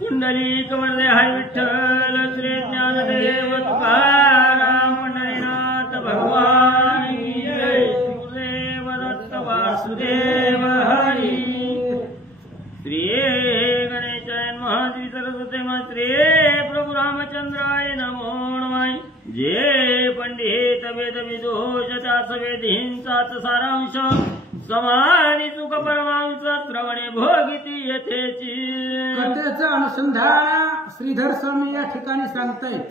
कुंडलिक वरदे हरी विठ्ठल श्री ज्ञानदेव तुकाराम पंढरीनाथ भगवान की जय। गुरुदेव दत्त वासुदेव हरी। श्री गणेशाय नमः। श्री सरस्वती नमः। श्री प्रभु रामचंद्राय नमो नमः। जे पंडित वेद विदोष त्यास वेदींचाच सारांश समानी सुख परमांश श्रवणे भोगिती येथेची। कथेचं अनुसंधान श्रीधर स्वामी या ठिकाणी सांगतायत।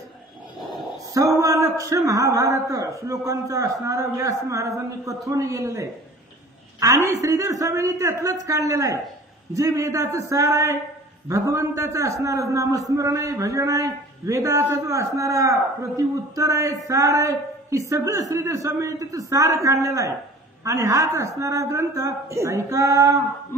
1.25 लक्ष महाभारत श्लोकांचा असणारा व्यास महाराजांनी कथून गेलेलं आहे आणि श्रीधर स्वामींनी त्यातलंच काढलेलं आहे। जे वेदाचं सार आहे, भगवंताचं असणारं नामस्मरण आहे, भजन आहे, वेदाचा जो असणारा प्रतिउत्तर आहे, सार आहे, ही सगळं श्रीधर स्वामींनी त्याचं सार काढलेलं आहे आणि हाच असणारा ग्रंथ ऐका।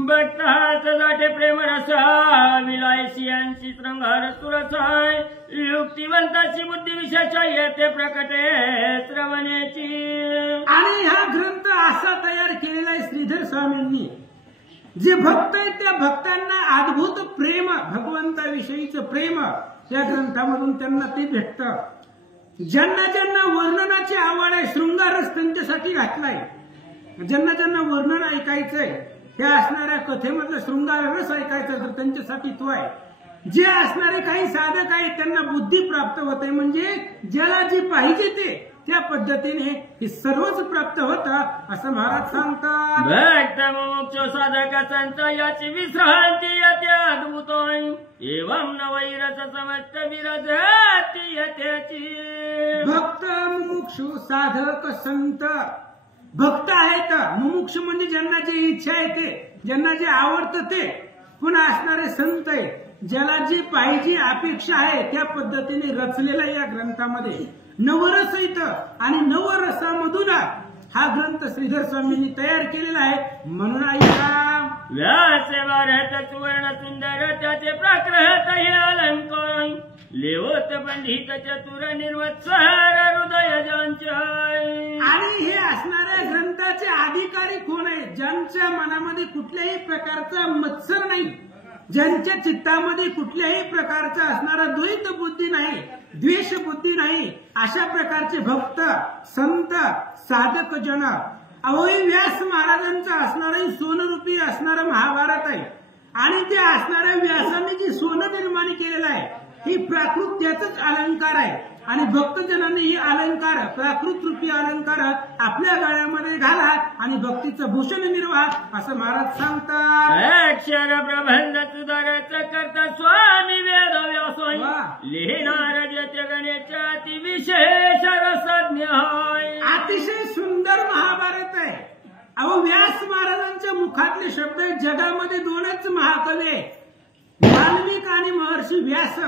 भक्ताच दाटे प्रेम रसा विलायसियांची श्रृंगार सुरसाय युक्तिवंताची बुद्धी विशेष येते प्रकटे श्रवणेची। आणि हा ग्रंथ असा तयार केलेला आहे श्रीधर स्वामींनी। जे भक्त आहेत त्या भक्तांना अद्भुत प्रेम, भगवंताविषयीचं प्रेम त्या ग्रंथामधून त्यांना ते भेटतं। ज्यांना ज्यांना वर्णनाची आवड आहे, शृंगारच त्यांच्यासाठी घातलाय। ज्यांना ज्यांना वर्णन ऐकायचंय, त्या असणाऱ्या कथेमधलं शृंगार रस ऐकायचं तर त्यांच्यासाठी तो आहे। जे असणारे काही साधक आहेत त्यांना बुद्धी प्राप्त होते, म्हणजे ज्याला जे पाहिजे ते त्या पद्धतीने हे सर्वच प्राप्त होतं असं महाराज सांगतात। भक्त मोक्ष साधक संत याची विश्रांती येते अद्भुत एवं नवैरच समस्त विरजती येतेची। भक्त मुमुक्षु साधक संत, भक्त आहेत मुमुक्ष म्हणजे ज्यांना जी इच्छा आहे ते, ज्यांना जे आवडतं ते, पुन्हा असणारे संत आहे ज्याला जे पाहिजे अपेक्षा आहे त्या पद्धतीने रचलेला या ग्रंथामध्ये नवरस येतं आणि नवरसामधून हा ग्रंथ श्रीधर स्वामींनी तयार केलेला आहे। म्हणून ऐका। व्यास भारत सुवर्ण सुंदर त्याचे प्राकृत हे अलंकार लेवत पंडित चतुर निर्वत्सर हृदय ज्यांचे। आणि हे असणाऱ्या ग्रंथाचे अधिकारी कोण आहे? ज्यांच्या मनामध्ये कुठल्याही प्रकारचा मत्सर नाही, ज्यांच्या चित्तामध्ये कुठल्याही प्रकारचा असणारा द्वैत बुद्धी नाही, द्वेष बुद्धी नाही, अशा प्रकारचे भक्त संत साधक जन। अवय व्यास महाराजांचं असणारं सोनरूपी असणारं महाभारत आहे आणि ते असणाऱ्या व्यासाने जी सोनं निर्माण केलेलं आहे ही प्राकृत त्याचाच अलंकार आहे आणि भक्तजनांनी ही अलंकार, प्राकृत रूपी अलंकार आपल्या गळ्यामध्ये घाला आणि भक्तीचं भूषण निर्वा असं महाराज सांगतात। अक्षर प्रबंध सुधारच करता स्वामी वेद व्यासोय लिहिणार जत्य गणेशा अति विशेष रसज्ञ होय। अतिशय सुंदर महाभारत आहे। अहो व्यास महाराजांच्या मुखातले शब्द जगामध्ये 2च महाकवी आहेत, वाल्मिक आणि महर्षी व्यास।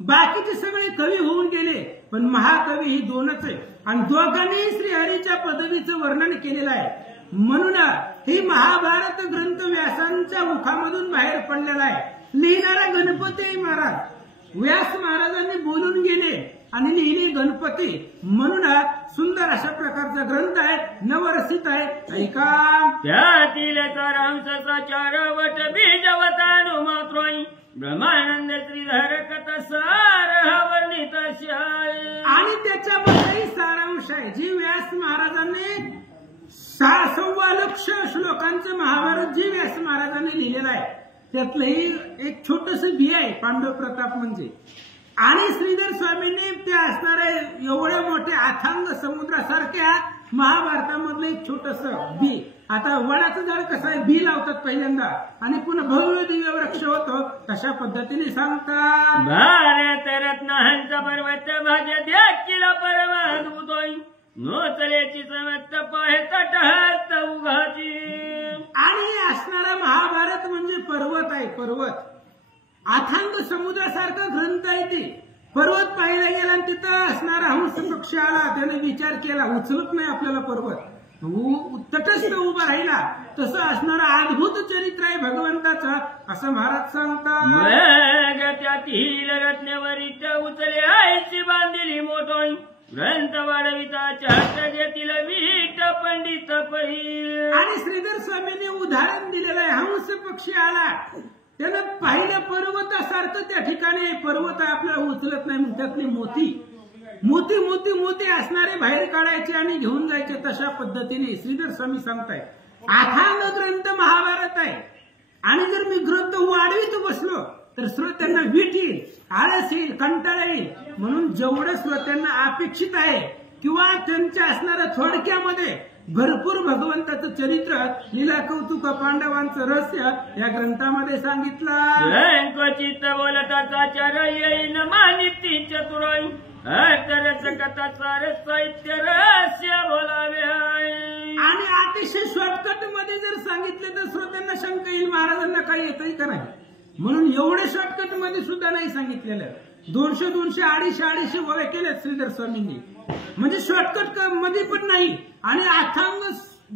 बाकीचे सगळे कवी होऊन गेले पण महाकवी ही 2च आहे आणि दोघांनी श्रीहरीच्या पदवीचं वर्णन केलेलं आहे। म्हणून ही महाभारत ग्रंथ व्यासांच्या मुखामधून बाहेर पडलेला आहे। लिहिणारा गणपती महाराज व्यास महाराजांनी बोलून गेले आणि लिहिले गणपती, म्हणून सुंदर अशा प्रकारचा ग्रंथ आहे, नवरसित आहे। ऐका। त्यातील सारांश सचारवट बीजवतानु मात्रोई ब्रह्मानंद श्रीधर कथा सार वर्णित आणि त्याच्यामध्ये सारांश आहे जी व्यास महाराजांनी 6.25 लक्ष श्लोकांचं महाभारत जी व्यास महाराजांनी लिहिलेलं आहे त्यातलंही एक छोटस बी आहे, पांडव प्रताप म्हणजे। आणि श्रीधर स्वामींनी ते असणारे एवढ्या मोठ्या अथांग समुद्रासारख्या महाभारतामधलं एक छोटस बी, आता वडाचं झाड कसं आहे बी लावतात पहिल्यांदा आणि पुन्हा भव्य दिव्य वृक्ष होतो तशा पद्धतीने सांगतात। भारत रत्नांचा पर्वत भाग्य देखील परम अद्भुतोय नोचल्याची समस्त पाहे तटहस्त उघाची। आणि असणारा महाभारत म्हणजे पर्वत आहे, पर्वत अथांग समुद्रासारखा ग्रंथ आहे। ते पर्वत पाहिला गेला आणि तिथं असणारा हंस पक्षी आला, त्याने विचार केला उचलत नाही आपल्याला पर्वत, तटस्थ उभा राहिला, तसं असणारा अद्भुत चरित्र आहे भगवंताचं असं महाराज सांगतात। त्यातील रत्नेवरिष्ठ उचले आईची बांधिली मोठोई ग्रंथ वाढविताच्या हात घेतील वीट पंडित पही। आणि श्रीधर स्वामींनी उदाहरण दिलेलं आहे, हंस पक्षी आला त्यानं पाहिलं पर्वतासारखं ठिकाणी पर्वत आपल्याला उचलत नाही, मग त्यातले मोती मोती मोती मोती असणारे बाहेर काढायचे आणि घेऊन जायचे. तशा पद्धतीने श्रीधर स्वामी सांगताय. अथांग ग्रंथ महाभारत आहे आणि जर मी ग्रंथ वाढवीत बसलो तर श्रोत्यांना वीट येईल, आळस येईल, कंटाळा येईल. म्हणून जेवढं श्रोत्यांना अपेक्षित आहे किंवा त्यांच्या असणाऱ्या थोडक्यामध्ये भरपूर भगवंताचं चरित्र, लीला कौतुक, पांडवांचं रहस्य या ग्रंथामध्ये सांगितलं. क्वचित बोलताचा चार येईन मानिती चतुराई तरच कथा सार साहित्य रहस्य बोलावे. आणि अतिशय शॉर्टकट मध्ये जर सांगितले तर श्रोत्यांना शंका येईल, महाराजांना काही येतही का नाही. म्हणून एवढे शॉर्टकट मध्ये सुद्धा नाही सांगितलेलं. 200 200 250 गोळ्या केल्यात श्रीधर स्वामींनी. म्हणजे शॉर्टकट मध्ये पण नाही आणि अथांग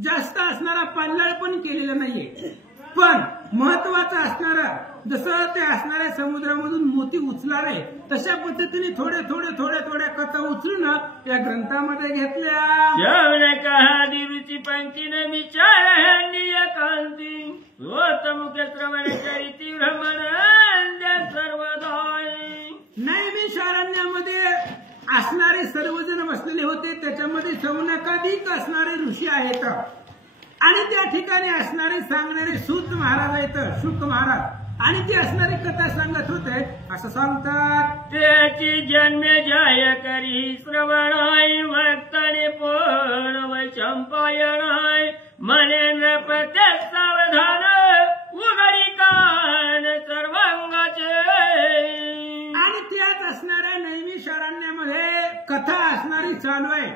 जास्त असणारा पाल्लाळ पण केलेला नाहीये. पण महत्वाचं असणारा जसं ते असणाऱ्या समुद्रामधून मोती उचलावे तशा पद्धतीने थोड्या थोड्या थोड्या थोड्या कथा उचलून या ग्रंथामध्ये घेतल्या. जेवण कहादी रुची पंक्तीन विचार कांती होत मुख्य श्रवण चरिती भ्रमण सर्वदाय. नैमिषारण्यामध्ये असणारे सर्वजण बसलेले होते. त्याच्यामध्ये सौनकाधिक असणारे ऋषी आहेत आणि त्या ठिकाणी असणारे सांगणारे सूत महाराज आहेत, शुक महाराज. आणि ते असणारी कथा सांगत होते. असं सांगतात. त्याची जन्मे जय करी श्रवणाय भक्ताने पण वैशंपायणाय मनेंद्र प्रत्येक सावधान उघडी कान सर्वांगाचे. आणि त्याच असणाऱ्या नैमिषारण्यामध्ये कथा असणारी चालू आहे.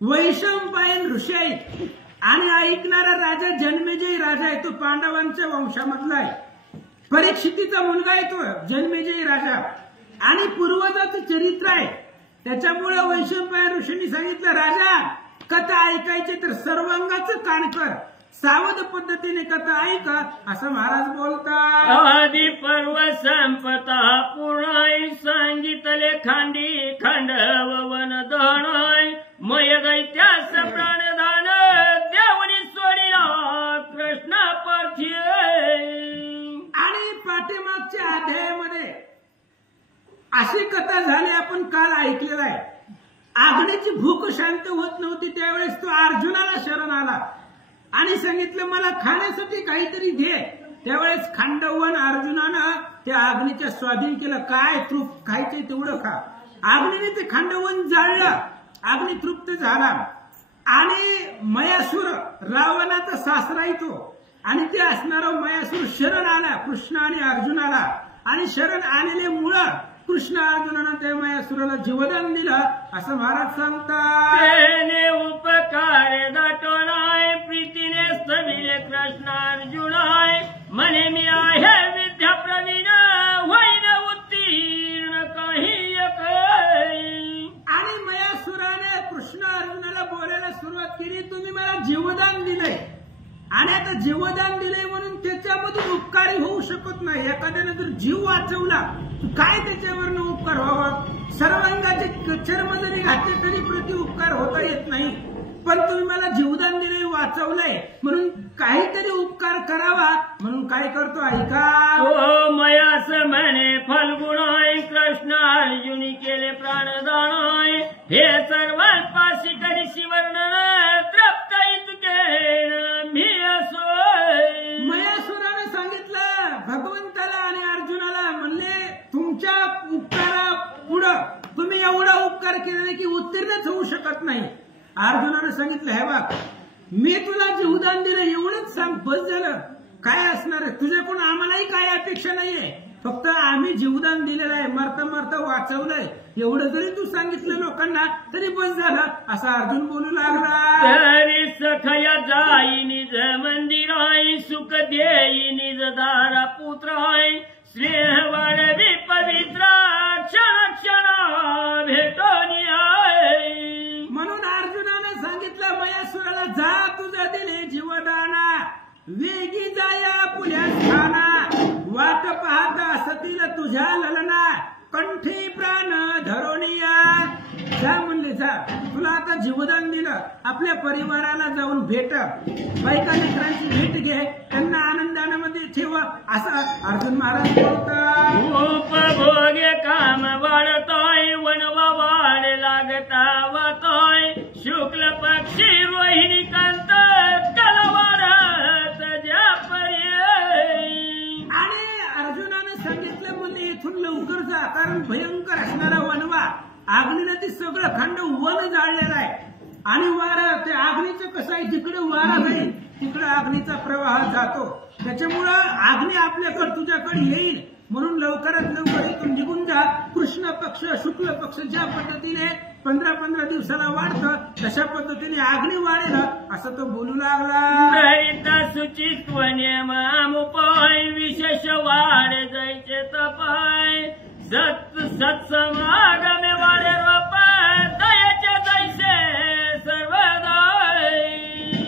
वैशंपायन ऋषी आहेत आणि ऐकणारा राजा जन्मेजय राजा आहे. तो पांडवांच्या वंशामधला आहे. परीक्षितीचा मुलगा आहे तो जन्मेजय राजा आणि पूर्वजाचं चरित्र आहे. त्याच्यामुळे वैशंपायन ऋषींनी सांगितलं, राजा कथा ऐकायची तर सर्वांगाचं कान कर, सावध पद्धतीने कथा ऐका, असं महाराज बोलतात. आदि पर्व संपता पूर्णाय सांगितले खांडी खंडव वन दहनाय मय दैत्यास प्राणदान देवनी सोडिला कृष्ण पार्थी. आणि पाठीमागच्या अध्यायामध्ये अशी कथा झाली, आपण काल ऐकलेला आहे. आग्नेची भूक शांत होत नव्हती, त्यावेळेस तो अर्जुनाला शरण आला आणि सांगितलं मला खाण्यासाठी काहीतरी दे. त्यावेळेस खांडवन अर्जुनानं त्या अग्नीच्या स्वाधीन केलं. काय तृप्त खायचंय तेवढं खा. अग्नीने ते खांडवन जाळलं, अग्नी तृप्त झाला. आणि मयासूर रावणाचा सासरा येतो आणि ते असणारा मयासूर शरण आला कृष्ण आणि अर्जुनाला. आणि शरण आलेले मुळं कृष्ण अर्जुनानं त्या मयासुराला जीवदान दिलं, असं महाराज सांगतात. तेने उपकार दाटवलाय प्रीतीने स्थविले कृष्ण अर्जुनाय म्हणे मी आहे विद्या प्रवीण होईन उत्तीर्ण काही एक. आणि मयासुराने कृष्ण अर्जुनाला बोलायला सुरुवात केली, तुम्ही मला जीवदान दिलंय आणि आता जीवदान दिलंय म्हणून त्याच्यामधून उपकारी होऊ शकत नाही. एखाद्याने जर जीव वाचवला काय त्याच्यावरनं उपकार व्हावा. सर्वांगाचे चर्म जरी घातले तरी प्रति उपकार होता येत नाही. पण तुम्ही मला जीवदान दिलंय, वाचवलंय म्हणून काहीतरी उपकार करावा म्हणून काय करतो ऐका. ओ मयास म्हणे फलगुणाय कृष्ण अर्जुनी केले प्राणदानाय हे सर्वांपाशी करी शिवर्णन तृप्त इतकेन मी असोय. मयासुरानं सांगितलं भगवंताला आणि अर्जुनाला, म्हणले तुमच्या उपकारा पुढं तुम्ही एवढा उपकार केला की उत्तीर्णच होऊ शकत नाही. अर्जुनानं सांगितलं, हे बघ मी तुला जीवदान दिलं एवढंच सांग, बस झालं. काय असणार आहे तुझ्याकडून, आम्हालाही काय अपेक्षा नाहीये, फक्त आम्ही जीवदान दिलेलं आहे, मरता मरता वाचवलंय एवढं जरी तू सांगितलं लोकांना तरी बस झालं, असं अर्जुन बोलू लागला. तरी सखया जाई निज मंदिराय सुख देई निज दारा पुत्राय स्नेह वाढवी पवित्र क्षण क्षणा भेटोनी आय. म्हणून अर्जुनानं सांगितलं मयासुराला, जा तुझं दिले जीवदाना वेगी जाया पुढ्या स्थाना वाट पाहता सतीला तुझ्या ललना कंठी प्राण धरोनिया. जा म्हणले जा, तुला आता जीवदान दिलं, आपल्या परिवाराला जाऊन भेट, बायका लेकरांची भेट घे, त्यांना आनंदामध्ये ठेवा, असं अर्जुन महाराज बोलतात. उपभोगे शुक्ल पक्षी रोहिणी कांत कलवाडत ज्या पर्याय. आणि अर्जुनाने सांगितलं म्हणजे इथून लवकर जा, कारण भयंकर असणारा वनवा अग्नीनं ते सगळं खंड वन जाळलेलं आहे. आणि वारं ते अग्नीचं कसं आहे, जिकडे वारा जाईल तिकडे अग्नीचा प्रवाह जातो. त्याच्यामुळं अग्नी आपल्याकडे तुझ्याकडे येईल, म्हणून लवकरात लवकर इथून निघून जा. कृष्ण पक्ष शुक्ल पक्ष ज्या पद्धतीने 15-15 दिवसाला वाढतं तशा पद्धतीने अग्नी वाढेल असं तो बोलू लागला. दरिता सुचित्व नियमामुपाय विशेष वाढ जायचे तपाय. सत्समागमे वाढे रोप दयाचे जैसे सर्वदाय.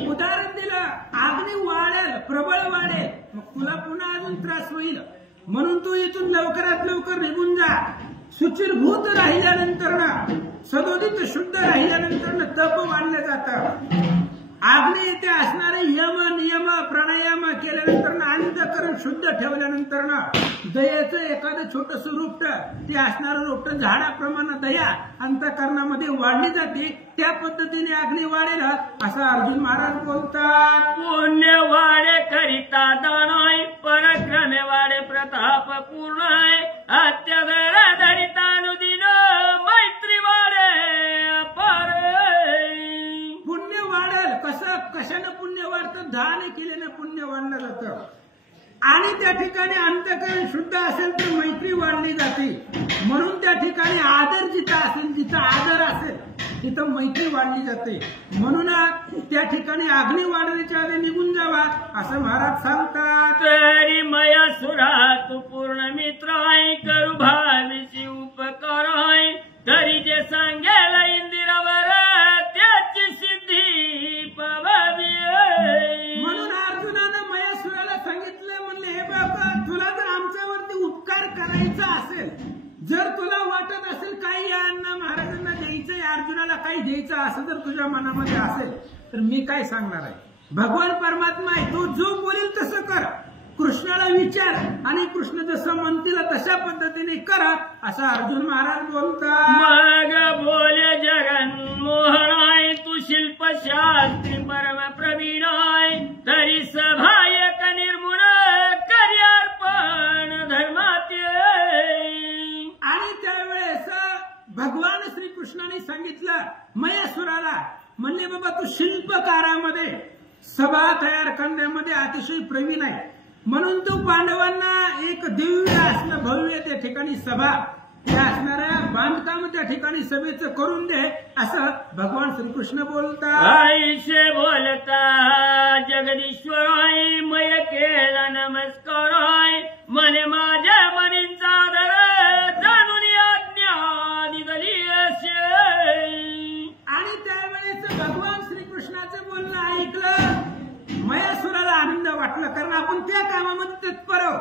उदाहरण दिलं, अग्नी वाढेल, प्रबळ वाढेल, मग तुला पुन्हा अजून त्रास होईल. म्हणून तू इथून लवकरात लवकर निघून जा. शुचिरभूत राहिल्यानंतर ना, सदोदित शुद्ध राहिल्यानंतर तप मानलं जातं. अग्नी येथे असणारे यम नियम प्राणायाम केल्यानंतर ना, अंतःकरण शुद्ध ठेवल्यानंतर ना, दयेचं एखादं छोटस रोपट ते असणारं रोपट झाडाप्रमाणे दया अंतःकरणामध्ये वाढली जाते. त्या पद्धतीने अग्नी वाढेल असं अर्जुन महाराज बोलतात. पुण्य वाढे करिता दानोय पराक्रमे वाढे प्रताप पूर्णय. अत्यादर धरितानुदिन मैत्री वाढे अपार. पुण्य वाढेल, कसं कशानं पुण्य वाढतं, दान केल्यानं पुण्य वाढलं जातं. आणि त्या ठिकाणी अंतःकरण शुद्ध असेल तर मैत्री वाढली जाते. म्हणून त्या ठिकाणी आदर जिथं असेल, जिथं आदर असेल तिथं मैत्री वाढली जाते. म्हणून त्या ठिकाणी अग्नी वाढण्याच्या आधी निघून जावा असं महाराज सांगतात. तरी मया सुरा तू पूर्ण मित्र आहे करू भावीची उपकार आहे. तरी जे सांगेल इंदिरावर त्याची सिद्धी पावावी. म्हणून अर्जुनानं मयासुराला सांगितलं, म्हणले हे बाबा, तुला जर आमच्यावरती उपकार करायचा असेल, जर तुला वाटत असेल काही यांना महाराजांना द्यायचंय, अर्जुनाला काही द्यायचं असं जर तुझ्या मनामध्ये असेल तर मी काय सांगणार आहे. भगवान परमात्मा आहे, तो जो बोलेल तसं कर. कृष्णाला विचार आणि कृष्ण जसं म्हणतील तशा पद्धतीने करा असं अर्जुन महाराज बोलतात. मग बोले जगन्मोहनाय तू शिल्पशास्त्री परम प्रवीणाय. तरी सभा एक निर्मुण कार्यार्पण धर्मात्य. आणि त्यावेळेस भगवान श्रीकृष्णाने सांगितलं मयासुराला, म्हणले बाबा तू शिल्पकारामध्ये सभा तयार करण्यामध्ये अतिशय प्रवीण आहे. म्हणून तू पांडवांना एक दिव्य असणं भव्य त्या ठिकाणी सभा त्या असणाऱ्या बांधकाम त्या ठिकाणी सभेचं करून दे असं भगवान श्रीकृष्ण बोलतात. आईशे बोलता जगदीश्वराय मय केला नमस्काराय. मने माझ्या मनींचा आदर जाणून आज्ञा दिली असे. आणि त्यावेळेस भगवान श्रीकृष्णाचं बोलणं ऐकलं, मयासुराला आनंद वाटला, कारण आपण त्या कामामध्ये तत्पर आहोत.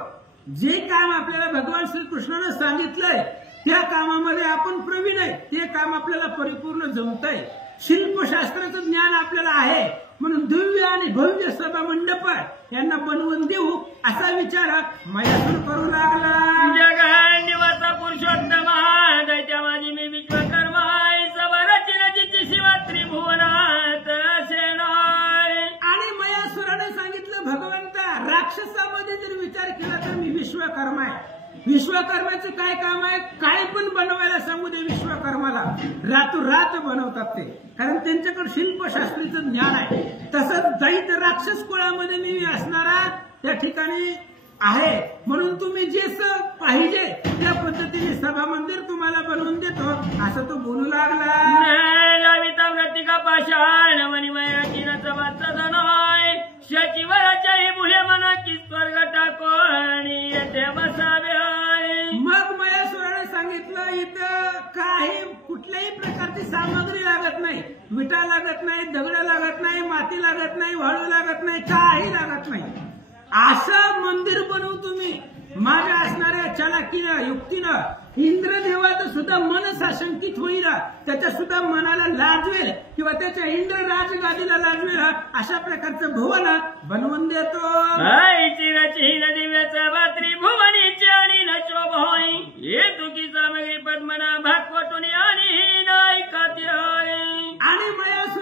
जे काम आपल्याला भगवान श्रीकृष्णानं सांगितलंय त्या कामामध्ये आपण प्रवीण आहे, ते काम आपल्याला परिपूर्ण जमतंय. शिल्पशास्त्राचं ज्ञान आपल्याला आहे, म्हणून दिव्य आणि भव्य सभा मंडप यांना बनवून देऊ असा विचार मयासुर करू लागला. जगन्निवासा पुरुषोत्तमा दैत्या माझी मी विश्वकर्माय. सभा रचनाची शिवा त्रिभुवनात सेनाय. आणि मयासुराने सांगितलं, भगवंता राक्षसामध्ये जर विचार केला तर मी विश्वकर्मा आहे. विश्वकर्माचं काय काम आहे, काय पण बनवायला सांगू दे विश्वकर्माला, रातोरात बनवतात ते, कारण त्यांच्याकडे शिल्पशास्त्रीचं ज्ञान आहे. तसंच दैत्य राक्षस कुळामध्ये मी असणारा त्या ठिकाणी आहे. म्हणून तुम्ही जे पाहिजे त्या पद्धतीने सभा मंदिर तुम्हाला बनवून देतो असं तो बोलू लागला. लाविता व्रतिका पाषाण मणिमयाची नचवाचा धनाय. शचिवराच्याही भुले मना की स्वर्ग टाकोणी येथे बसावे. मग मयासुराने सांगितलं, इथं काही कुठल्याही प्रकारची सामग्री लागत नाही, विटा लागत नाही, दगड लागत नाही, माती लागत नाही, वाळू लागत नाही, काही लागत नाही. असं मंदिर बनवू तुम्ही माझ्या असणाऱ्या चालाकीनं युक्तीनं इंद्रदेवाचं सुद्धा मन साशंकित होईल, त्याच्या सुद्धा मनाला लाजवेल किंवा त्याच्या इंद्र राजगादीला लाजवेल अशा प्रकारचं भवन बनवून देतो. चिरचिन दिव्याचा बात्री भुवनीची आणि नशोभाई. हे तुकी सामग्री पद्मना भागवटून आणि नाही काती. आणि मयासुर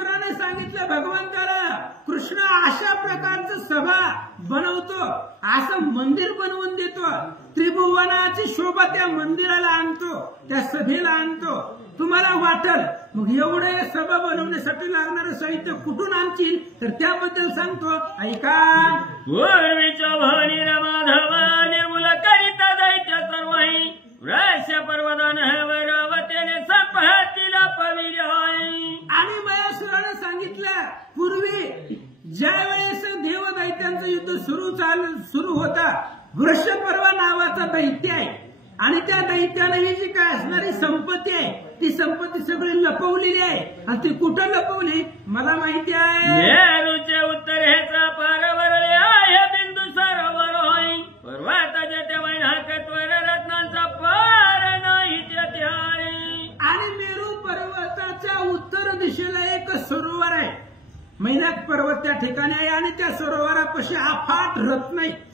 रत्नाचं मंदिर बनवून देतो, त्रिभुवनाची शोभा त्या मंदिराला आणतो, त्या सभेला आणतो. तुम्हाला वाटल मग एवढे सभा बनवण्यासाठी लागणारं साहित्य कुठून आणतील, तर त्याबद्दल सांगतो, ऐका. पूर्वीच्या भानी माधव निर्मूल करिता दैत्य सर्वही वृक्ष पर्वतान वरवतेने संपहतीला पविर्याय. आणि मयासुराने सांगितलं, पूर्वी ज्या वेळेस देव दैत्यांचं युद्ध सुरू होता, वृषपर्वा नावाचा दैत्य आहे आणि त्या दैत्याने ही जी काय असणारी संपत्ती आहे ती संपत्ती सगळी लपवलेली आहे. आणि ती कुठं लपवली मला माहिती आहे. मेरूचे उत्तरेचा पारवरले आहे बिंदू सरोवर होय, पर्वताच्या त्या वैनाकत्वर रत्नांचा पार नाही तेथे आहे. आणि मेरू पर्वताच्या उत्तर दिशेला एक सरोवर आहे, मैनाक पर्वत त्या ठिकाणी आहे आणि त्या सरोवरापाशी अफाट रत्न आहे.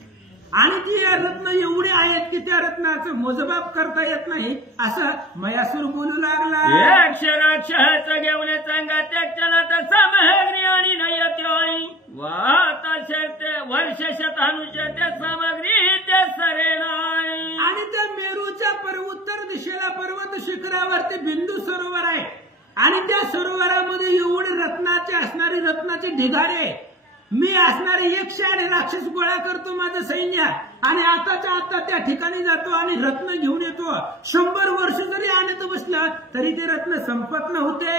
आणि ती रत्न एवढे आहेत की त्या रत्नाचं मोजमाप करता येत नाही असं मयासूर बोलू लागला. राक्षस घेऊन चांगा त्या क्षणात सामग्री आणि नयत्योय वाहता शर्ते वर्ष शतानुष्य त्या सामग्री त्या सरे नाही. आणि त्या मेरूच्या उत्तर दिशेला पर्वत शिखरावरती बिंदू सरोवर आहे आणि त्या सरोवरामध्ये एवढे रत्नाचे असणारी रत्नाचे ढिगारे, मी असणारे 108 राक्षस गोळा करतो माझं सैन्य आणि आताच्या आता त्या ठिकाणी जातो आणि रत्न घेऊन येतो. 100 वर्ष जरी आणत बसला तरी ते रत्न संपत नव्हते.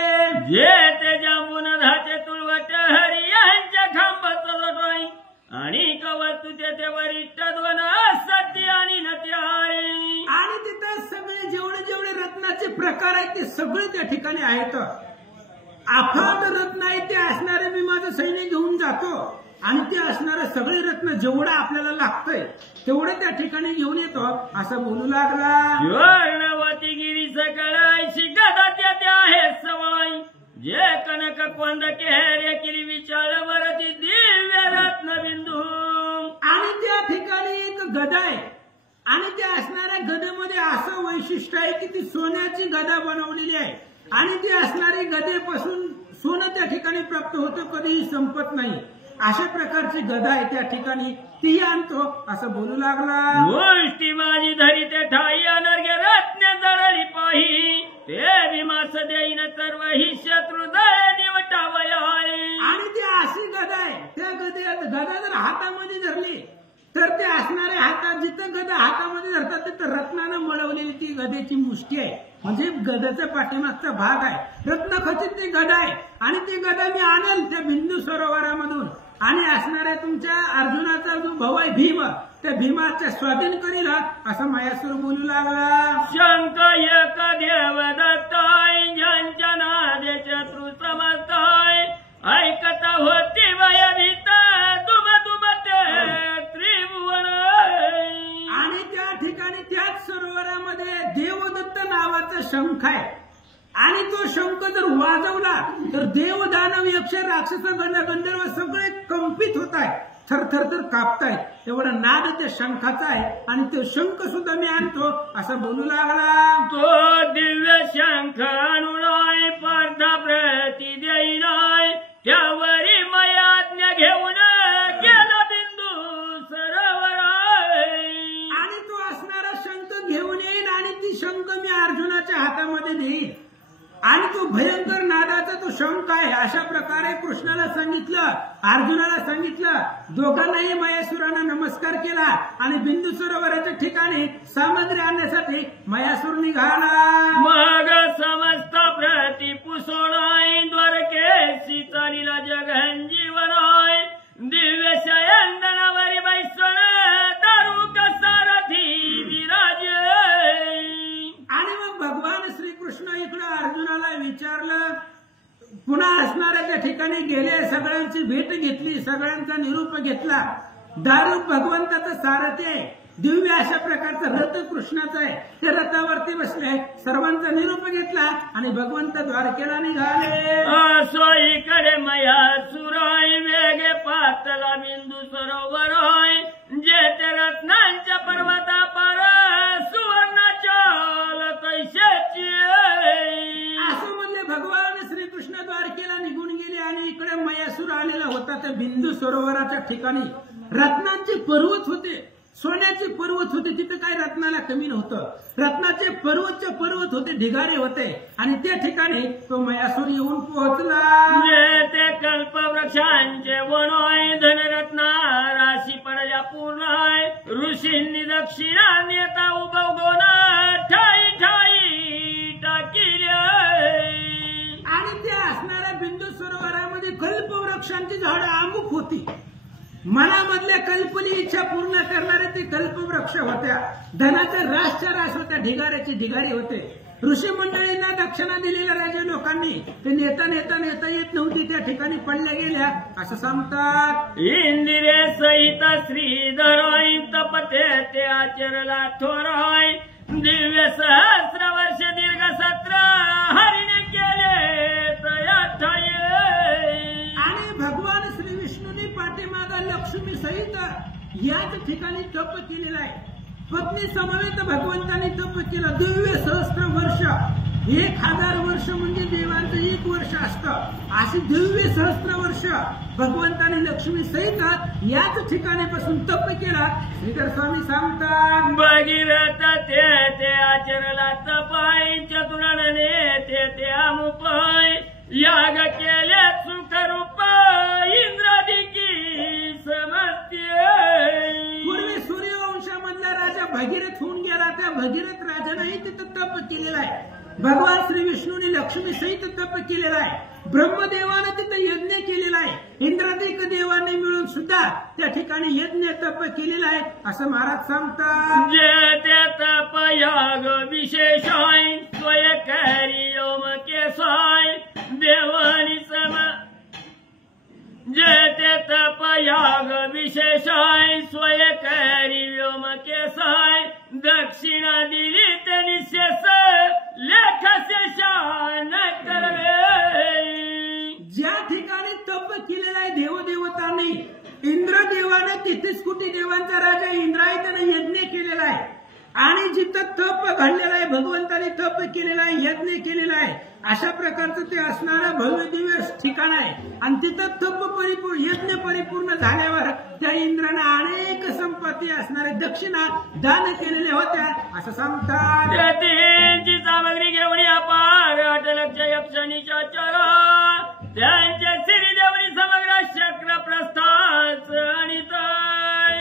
जे ते जांबून धाचे तुळवट हरी यांच्या खांबाचं जोडोय आणि कवतू ते वरिष्ठ दोन सत्य आणि नत्याय. आणि तिथं सगळे जेवढे रत्नाचे प्रकार आहेत ते सगळे त्या ठिकाणी आहेत. अफाट रत्न आहे ते असणारे मी माझं सैन्य घेऊन जातो आणि ते असणारे सगळे रत्न जेवढं आपल्याला लागतंय तेवढं त्या ठिकाणी घेऊन येतो असं बोलू लागला. वर्णवती गिरी सकळायशी गदा त्या आहे सवय, जे कनक कोंद केहरे किरी विचार वरती दिव्य रत्न बिंदू. आणि त्या ठिकाणी एक गदा आहे आणि त्या असणाऱ्या गदेमध्ये असं वैशिष्ट्य आहे की ती सोन्याची गदा बनवलेली आहे आणि ती असणारी गदेपासून सोनं त्या ठिकाणी प्राप्त होतं, कधीही संपत नाही. अशा प्रकारची गदा आहे त्या ठिकाणी, ती आणतो असं बोलू लागला. गोष्टी माझी धरी ते ठाई अनर्घ्य रत्न जळली पाही, ते भीमास देईन सर्व ही शत्रू जळ निवटावय. आणि ती अशी गदा आहे, त्या गदा जर हातामध्ये धरली तर ते असणाऱ्या हातात जिथं गदा हातामध्ये धरतात तिथं रत्नानं मळवलेली ती गदेची मुष्टी आहे, म्हणजे गदाच्या पाठीमागचा भाग आहे. रत्नखचित ती गदा आहे आणि ती गदा मी आणेल त्या बिंदू सरोवरामधून आणि असणाऱ्या तुमच्या अर्जुनाचा जो भाऊ आहे भीम, त्या भीमाच्या स्वाधीन करील असं मयासूर बोलू लागला. शंक एक देव दत्ताय ज्यांच्या नादे शत्रू समजताय, ऐकता होती वयभीत दुब दुबते त्रिभुवन. आणि त्या ठिकाणी त्याच सरोवरामध्ये देवदत्त नावाचा शंख आहे आणि तो शंख जर वाजवला तर देव दानव यक्ष राक्षस गंधर्व सगळे कंपित होत आहेत, थरथर कापतायत. एवढा नाद त्या शंखाचा आहे आणि तो शंख सुद्धा मी आणतो असं बोलू लागला. तो दिव्य शंख आणून पार्था प्रती देईनाय, त्यावरी मयाज्ञा घेऊन गेला बिंदू सरोवर. आणि तो असणारा शंख घेऊन येईन आणि ती शंख मी अर्जुनाच्या हातामध्ये देईन आणि तो भयंकर नादाचा तो शंख आहे. अशा प्रकारे कृष्णाला सांगितलं, अर्जुनाला सांगितलं. दोघांनाही मयासुरानं नमस्कार केला आणि बिंदू सरोवराच्या ठिकाणी सामग्री आणण्यासाठी मयासूर निघाला. मग समस्त प्रति पुसोणाय द्वारकेशी चालीला जगंजीवनाय, दिव्य शयनवरी बैसन दारू सारथी विराज. आणि मग भगवान श्रीकृष्ण इकडे अर्जुनाला विचारलं, पुन्हा असणाऱ्या त्या ठिकाणी गेले, सगळ्यांची भेट घेतली, सगळ्यांचा निरोप घेतला. दारू भगवंताचा सारथी आहे, दिव्य अशा प्रकारचं रथ कृष्णाचं आहे, ते रथावरती बसले, सर्वांचा निरोप घेतला आणि भगवंत द्वारकेला निघाले. सोईकडे मयासुराय वेगे पातला बिंदू सरोवर होय, जे ते रत्नांच्या पर्वता पार सुवर्णाच्या तैशाची. असं म्हणले भगवान श्रीकृष्ण द्वारकेला निघून गेले आणि इकडे मयासूर आलेला होता. त्या बिंदू सरोवराच्या ठिकाणी रत्नांचे पर्वत होते सोन्याचे पर्वत होते, तिथे काय रत्नाला कमी नव्हतं. रत्नाचे पर्वतचे पर्वत होते, ढिगारे होते, आणि त्या ठिकाणी तो मयासूर येऊन पोहोचला. ते कल्पवृक्षांचे वनोय धनरत्ना राशी पडल्या पूर्ण ऋषींनी दक्षिणा नेता उगवगोन ठाई ठाई टाकिल्या. आणि त्या असणाऱ्या बिंदू सरोवरामध्ये कल्पवृक्षांची झाडं अमुक होती. मनामधल्या कल्पनी इच्छा पूर्ण करणारे ते कल्पवृक्ष होत्या. धनाच्या रासच्या रास होत्या, ढिगाऱ्याचे ढिगारे होते. ऋषी मंडळींना दक्षिणा दिलेल्या राजा लोकांनी ते नेता नेता नेता येत नव्हती, त्या ठिकाणी पडल्या गेल्या असं सांगतात. इंदिरे सहित श्रीधरोय तपते ते आचरला थोरोय दिव्य सहस्र वर्ष दीर्घ सत्र हरिने केले तया ठाये. आणि भगवान श्री विष्णूंनी पाठीमागा लक्ष्मी सहित याच ठिकाणी तप केलेला आहे. पत्नी समवेत भगवंतांनी तप केलं. दिव्य सहस्त्र वर्ष, 1000 वर्ष म्हणजे देवांचं 1 वर्ष असतं. अशी दिव्य सहस्त्र वर्ष भगवंतांनी लक्ष्मी सहित याच ठिकाणी पासून तप केला. श्रीधर स्वामी सांगतात. भगीरथ ते आचरला तपाय चतुराने ते अमुपाय याग केले सुखरूप इंद्रादिकी समस्ते. पूर्वी सूर्यवंशामधला राजा भगीरथ होऊन गेला. त्या भगीरथ राजानेही तिथं तप केलेला आहे. भगवान श्री विष्णूने लक्ष्मी सहित तप केलेला आहे. ब्रह्मदेवाने तिथं यज्ञ केलेला आहे. इंद्रादिक देवाने मिळून सुद्धा त्या ठिकाणी यज्ञ तप केलेला आहे असं महाराज सांगतात. जे ते तप याग विशेषाय स्वयंकारी ओम केसाय देवानी सम. जे ते तप याग विशेषाय स्वयंकारी व्योम केसाय दक्षिणा दिली ते निशेष लेख शेषान करवे. ज्या ठिकाणी तप केलेला आहे देवदेवतांनी, इंद्रदेवाने 33 कोटी देवांचा राजा इंद्र आहे, त्याने यज्ञ केलेला आहे. आणि जिथं तप घडलेला आहे, भगवंताने तप केलेला आहे, यज्ञ केलेला आहे, अशा प्रकारचं ते असणारं भव्य दिव्य ठिकाण आहे. आणि तिथं तप परिपूर्ण यज्ञ परिपूर्ण झाल्यावर त्या इंद्राने अनेक संपत्ती असणारे दक्षिणा दान केलेल्या होत्या असं सांगतात. त्यांची सामग्री घेऊन अपार 8 लक्ष यक्षणीच्या चरा त्यांच्या श्रीदेवनी समग्र चक्र प्रस्थाच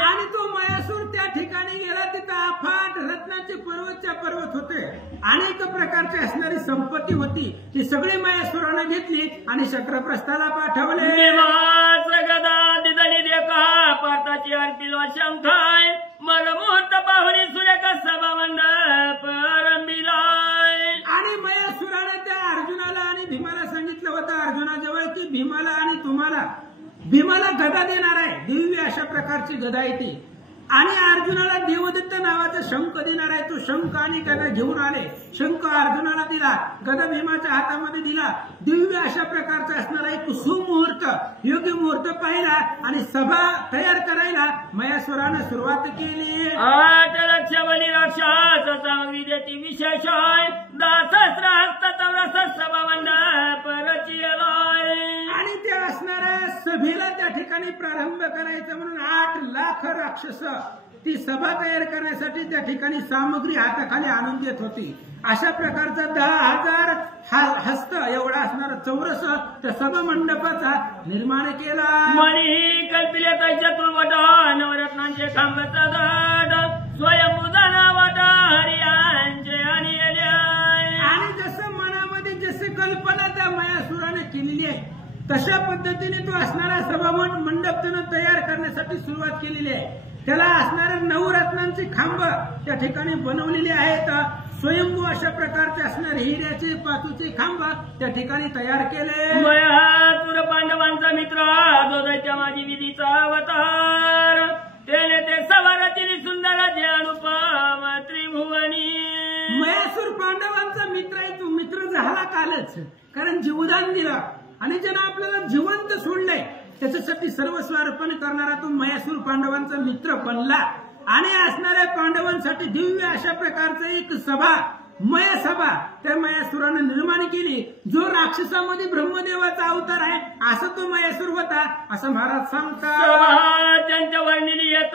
आणि तो मयासूर त्या ठिकाणी गेला. तिथं अफाट रत्नाचे पर्वतच्या पर्वत होते, अनेक प्रकारची असणारी संपत्ती होती. ती सगळी मयासुराने घेतली आणि चक्रप्रस्थाला पाठवले. गदा दिदली देखा पाटाची अर्पिलो शंखाय मग मुहूर्त पाहुणी सूर्यक सभा मंडप रंबिलाय. आणि मयासुराने त्या अर्जुनाला आणि भीमाला सांगितलं होतं अर्जुनाजवळ की भीमाला आणि तुम्हाला भीमाला गदा देणार आहे. दिव्य अशा प्रकारची गदा आहे ती. आणि अर्जुनाला देवदत्त नावाचा शंख देणार आहे. तो शंख आणि गदा घेऊन आले. शंख अर्जुनाला दिला, गदा भीमाच्या हातामध्ये दिला. दिव्य अशा प्रकारचा असणारा एक सुमुहूर्त योग्य मुहूर्त पाहिला आणि सभा तयार करायला मयासुराने सुरुवात केली. 8 लक्ष बली राक्षस सामग्री देती विशेष आहे 10 हस्त चौरस सभा मंडप रचिलाय. आणि त्या असणाऱ्या सभेला त्या ठिकाणी प्रारंभ करायचा म्हणून 8 लाख राक्षस ती सभा तयार करण्यासाठी त्या ठिकाणी सामग्री हाताखाली आणून देत होती. अशा प्रकारचा 10,000 हस्त एवढा असणारा चौरस त्या सभा मंडपाचा निर्माण केला. मनी कल्पिले चतुर्वटा नवरत्नांचे खांबचा दाड स्वयंभूदाना वाटा हरियांचे आणि जसं मनामध्ये जसे कल्पना त्या मयासुराने केलेली आहे तशा पद्धतीने तो असणारा सभा मंडप त्यानं तयार करण्यासाठी सुरुवात केलेली आहे. त्याला असणाऱ्या 9 रत्नांची खांब त्या ठिकाणी बनवलेली आहेत. स्वयंभू अशा प्रकारचे असणारे हिऱ्याचे पाचूचे खांब त्या ठिकाणी तयार केले. मयासुर पांडवांचा मित्र जो दैत्य माझी विधीचा अवतार त्याने ते सवाराची सुंदर जे अनुपम त्रिभुवनी. मयासूर पांडवांचा मित्र आहे. तो मित्र झाला कालच, कारण जीवदान दिला आणि ज्यानं आपल्याला जिवंत सोडलंय त्याच्यासाठी सर्वस्व अर्पण करणारा तो मयासूर पांडवांचा मित्र बनला. आणि असणाऱ्या पांडवांसाठी दिव्य अशा प्रकारचं एक सभा मयसभा त्या मयासुरानं निर्माण केली. जो राक्षसामध्ये ब्रह्मदेवाचा अवतार आहे असा तो मयासूर होता असं महाराज सांगतात. त्यांच्या वर्णिनी येत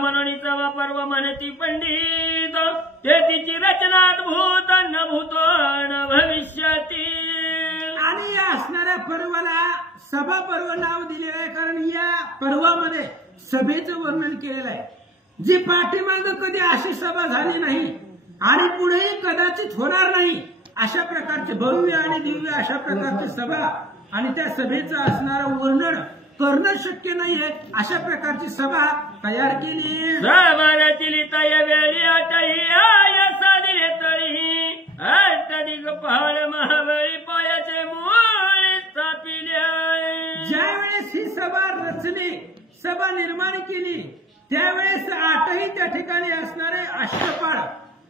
म्हणून सभा पर्व म्हणती पंडित ते तिची रचना भूत न भूतो न भविष्यातील. आणि या असणाऱ्या पर्वाला सभा पर्व नाव दिलेलं आहे कारण या पर्वामध्ये सभेचं वर्णन केलेलं आहे. जी पाठीमागं कधी अशी सभा झाली नाही आणि पुढेही कदाचित होणार नाही अशा प्रकारचे भव्य आणि दिव्य अशा प्रकारची सभा आणि त्या सभेचं असणारं वर्णन करणं शक्य नाहीये अशा प्रकारची सभा तयार केली. सभातील तय वेळी अटही साधिले तळी अष्टदिग पहाड महाबळी पायाचे मूळ स्थापिले. ज्यावेळेस ही सभा रचली सभा निर्माण केली त्यावेळेस आठही त्या ठिकाणी असणारे अष्टपाळ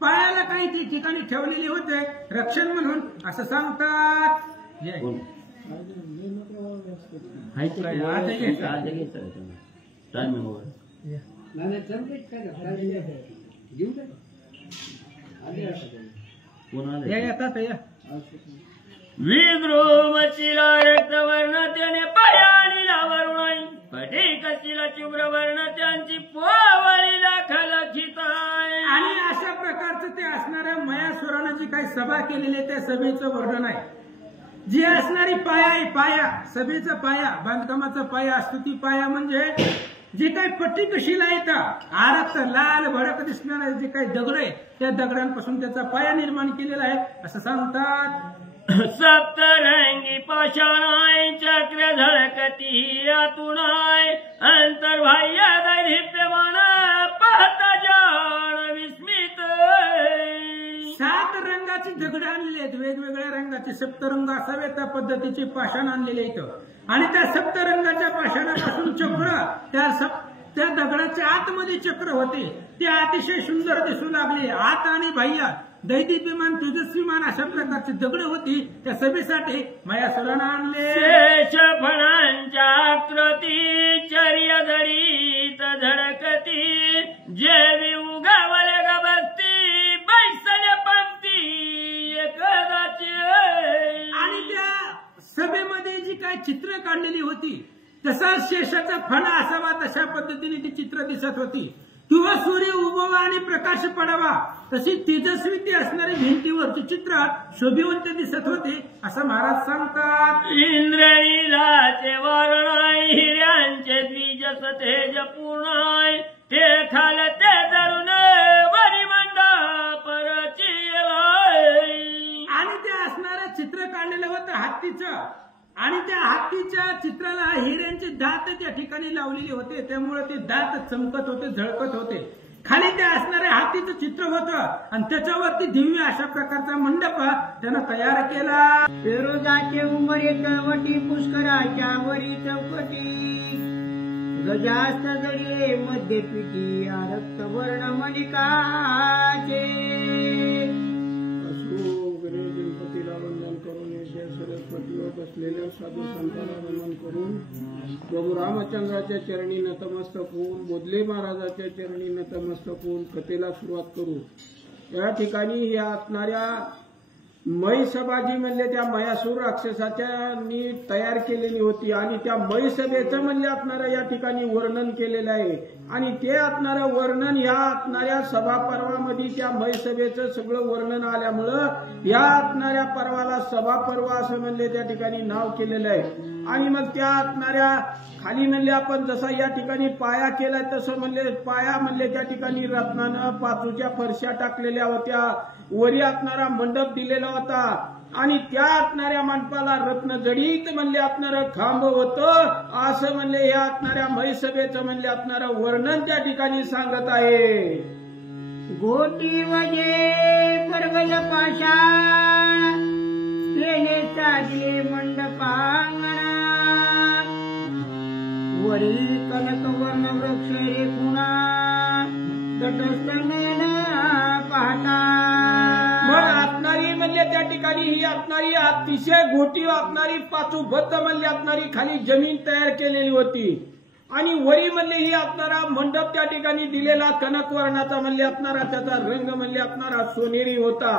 पायाला काही ती ठिकाणी ठेवलेले होते रक्षण म्हणून असं सांगतात. विद्रुमशिला रक्तवर्ण त्याने पायानी लावरुणाई पटिकशिला शुभ्रवर्ण त्यांची पोवळी दाखल खिताय. आणि अशा प्रकारचं ते असणाऱ्या मयासुरानं जी काही सभा केलेली आहे त्या सभेचं वर्णन आहे. जी असणारी पाया आहे पाया सभेचा पाया बांधकामाचा पाया असतो ती पाया म्हणजे जी काही पट्टिकशिला येतात आरक्त लाल भडक दिसणारे जे काही दगड आहे त्या दगडांपासून त्याचा पाया निर्माण केलेला आहे असं सांगतात. सप्तरंगी पाषाणाय चक्र झळकती आतुणाय अंतर्बाह्य दैहिप्यमान पाहता जाण विस्मित. 7 रंगाची दगड आणलेली आहेत वेगवेगळ्या रंगाचे सप्तरंग असावे त्या पद्धतीचे पाषाण आणलेले आहेत आणि त्या सप्तरंगाच्या पाषाणापासून चक्र त्या दगडाच्या आतमध्ये चक्र होते ते अतिशय सुंदर दिसू लागले. आत आणि बाह्य दैदिप्यमान तेजस्वीमान अशा प्रकारची दगड होती त्या सभेसाठी मयासुरानं आणले. शेष फणांच्या आकृती चर्या जडीत झडकती जेवी उगावले गबस्ती बैसले पंक्ती एकदाची. आणि त्या सभेमध्ये जी काही चित्र काढलेली होती तसा शेषाचा फणा असावा तशा पद्धतीने ती चित्र दिसत होती किंवा सूर्य उगवावा आणि प्रकाश पडावा तशी तेजस्वी ती असणारी भिंतीवरची चित्र शोभिवंत दिसत होते असं महाराज सांगतात. इंद्रनीलाचे वारणाय हिऱ्यांचे द्विज तेज पूर्णाय ते खाल ते धरून वरिमंडपरची. आणि ते असणारं चित्र काढलेलं होतं हत्तीचं आणि त्या हत्तीच्या चित्राला हिऱ्यांचे दात त्या ठिकाणी लावलेले होते त्यामुळे ते दात चमकत होते झळकत होते. खाली त्या असणाऱ्या हत्तीचं चित्र होतं आणि त्याच्यावरती दिव्य अशा प्रकारचा मंडप त्यानं तयार केला. पेरोजाचे उमरे तळवटी पुष्कराच्या वरी चौकटी गजास्त जडिये मध्ये पिठी रक्तवर्ण मणिकाचे. गणपतीला वंदन करून सरस्वतीवर बसलेल्या साधू संतांना वंदन करून प्रभू रामचंद्राच्या चरणी नतमस्तक होऊन बोधले महाराजाच्या चरणी नतमस्तक होऊन कथेला सुरुवात करू. या ठिकाणी या असणाऱ्या मयसभा जी म्हणले त्या मयासूर राक्षसाच्या तयार केलेली होती आणि त्या मयसभेचं म्हणले असणारं या ठिकाणी वर्णन केलेलं आहे आणि ते असणारं वर्णन या असणाऱ्या सभा पर्वामध्ये त्या मयसभेचं सगळं वर्णन आल्यामुळं या असणाऱ्या पर्वाला सभा पर्व असं म्हणले त्या ठिकाणी नाव केलेलं आहे. आणि मग त्या असणाऱ्या खाली म्हणले आपण जसा या ठिकाणी पाया केलाय तसं म्हणले पाया म्हणले त्या ठिकाणी रत्नानं पाचूच्या फरशा टाकलेल्या होत्या वरी असणारा मंडप दिलेला होता आणि त्या असणाऱ्या मंडपाला रत्न जडीत म्हणले असणारं खांब होतं असं म्हणले या असणाऱ्या मयसभेचं म्हणले असणारं वर्णन त्या ठिकाणी सांगत आहे. गोटी वजे परगल पाशा केले साजले मंडपांगणा वरी कनक वर्ण वृक्ष रे कुणा तटस्थ नयन पाहता. मग असणारी म्हणले त्या ठिकाणी ही असणारी अतिशय गोटी असणारी पाचूबद्ध म्हणले असणारी खाली जमीन तयार केलेली होती आणि वरी म्हणले ही असणारा मंडप त्या ठिकाणी दिलेला कनक वर्णाचा म्हणले असणारा त्याचा रंग म्हणले असणारा सोनेरी होता.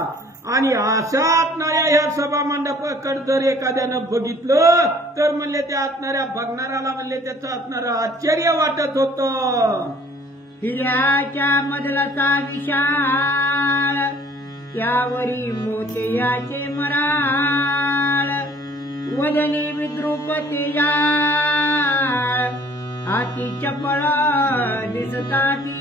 आणि अशा असणाऱ्या ह्या सभा मंडपाकडे जर एखाद्यानं बघितलं तर म्हणले त्या असणाऱ्या बघणाऱ्याला म्हणले त्याचं असणारं आश्चर्य वाटत होतं. हिऱ्याच्या मधलाचा विशाल त्यावरी मोतियाचे मराळ वदनी विद्रुपती हाती चपळ दिसताती.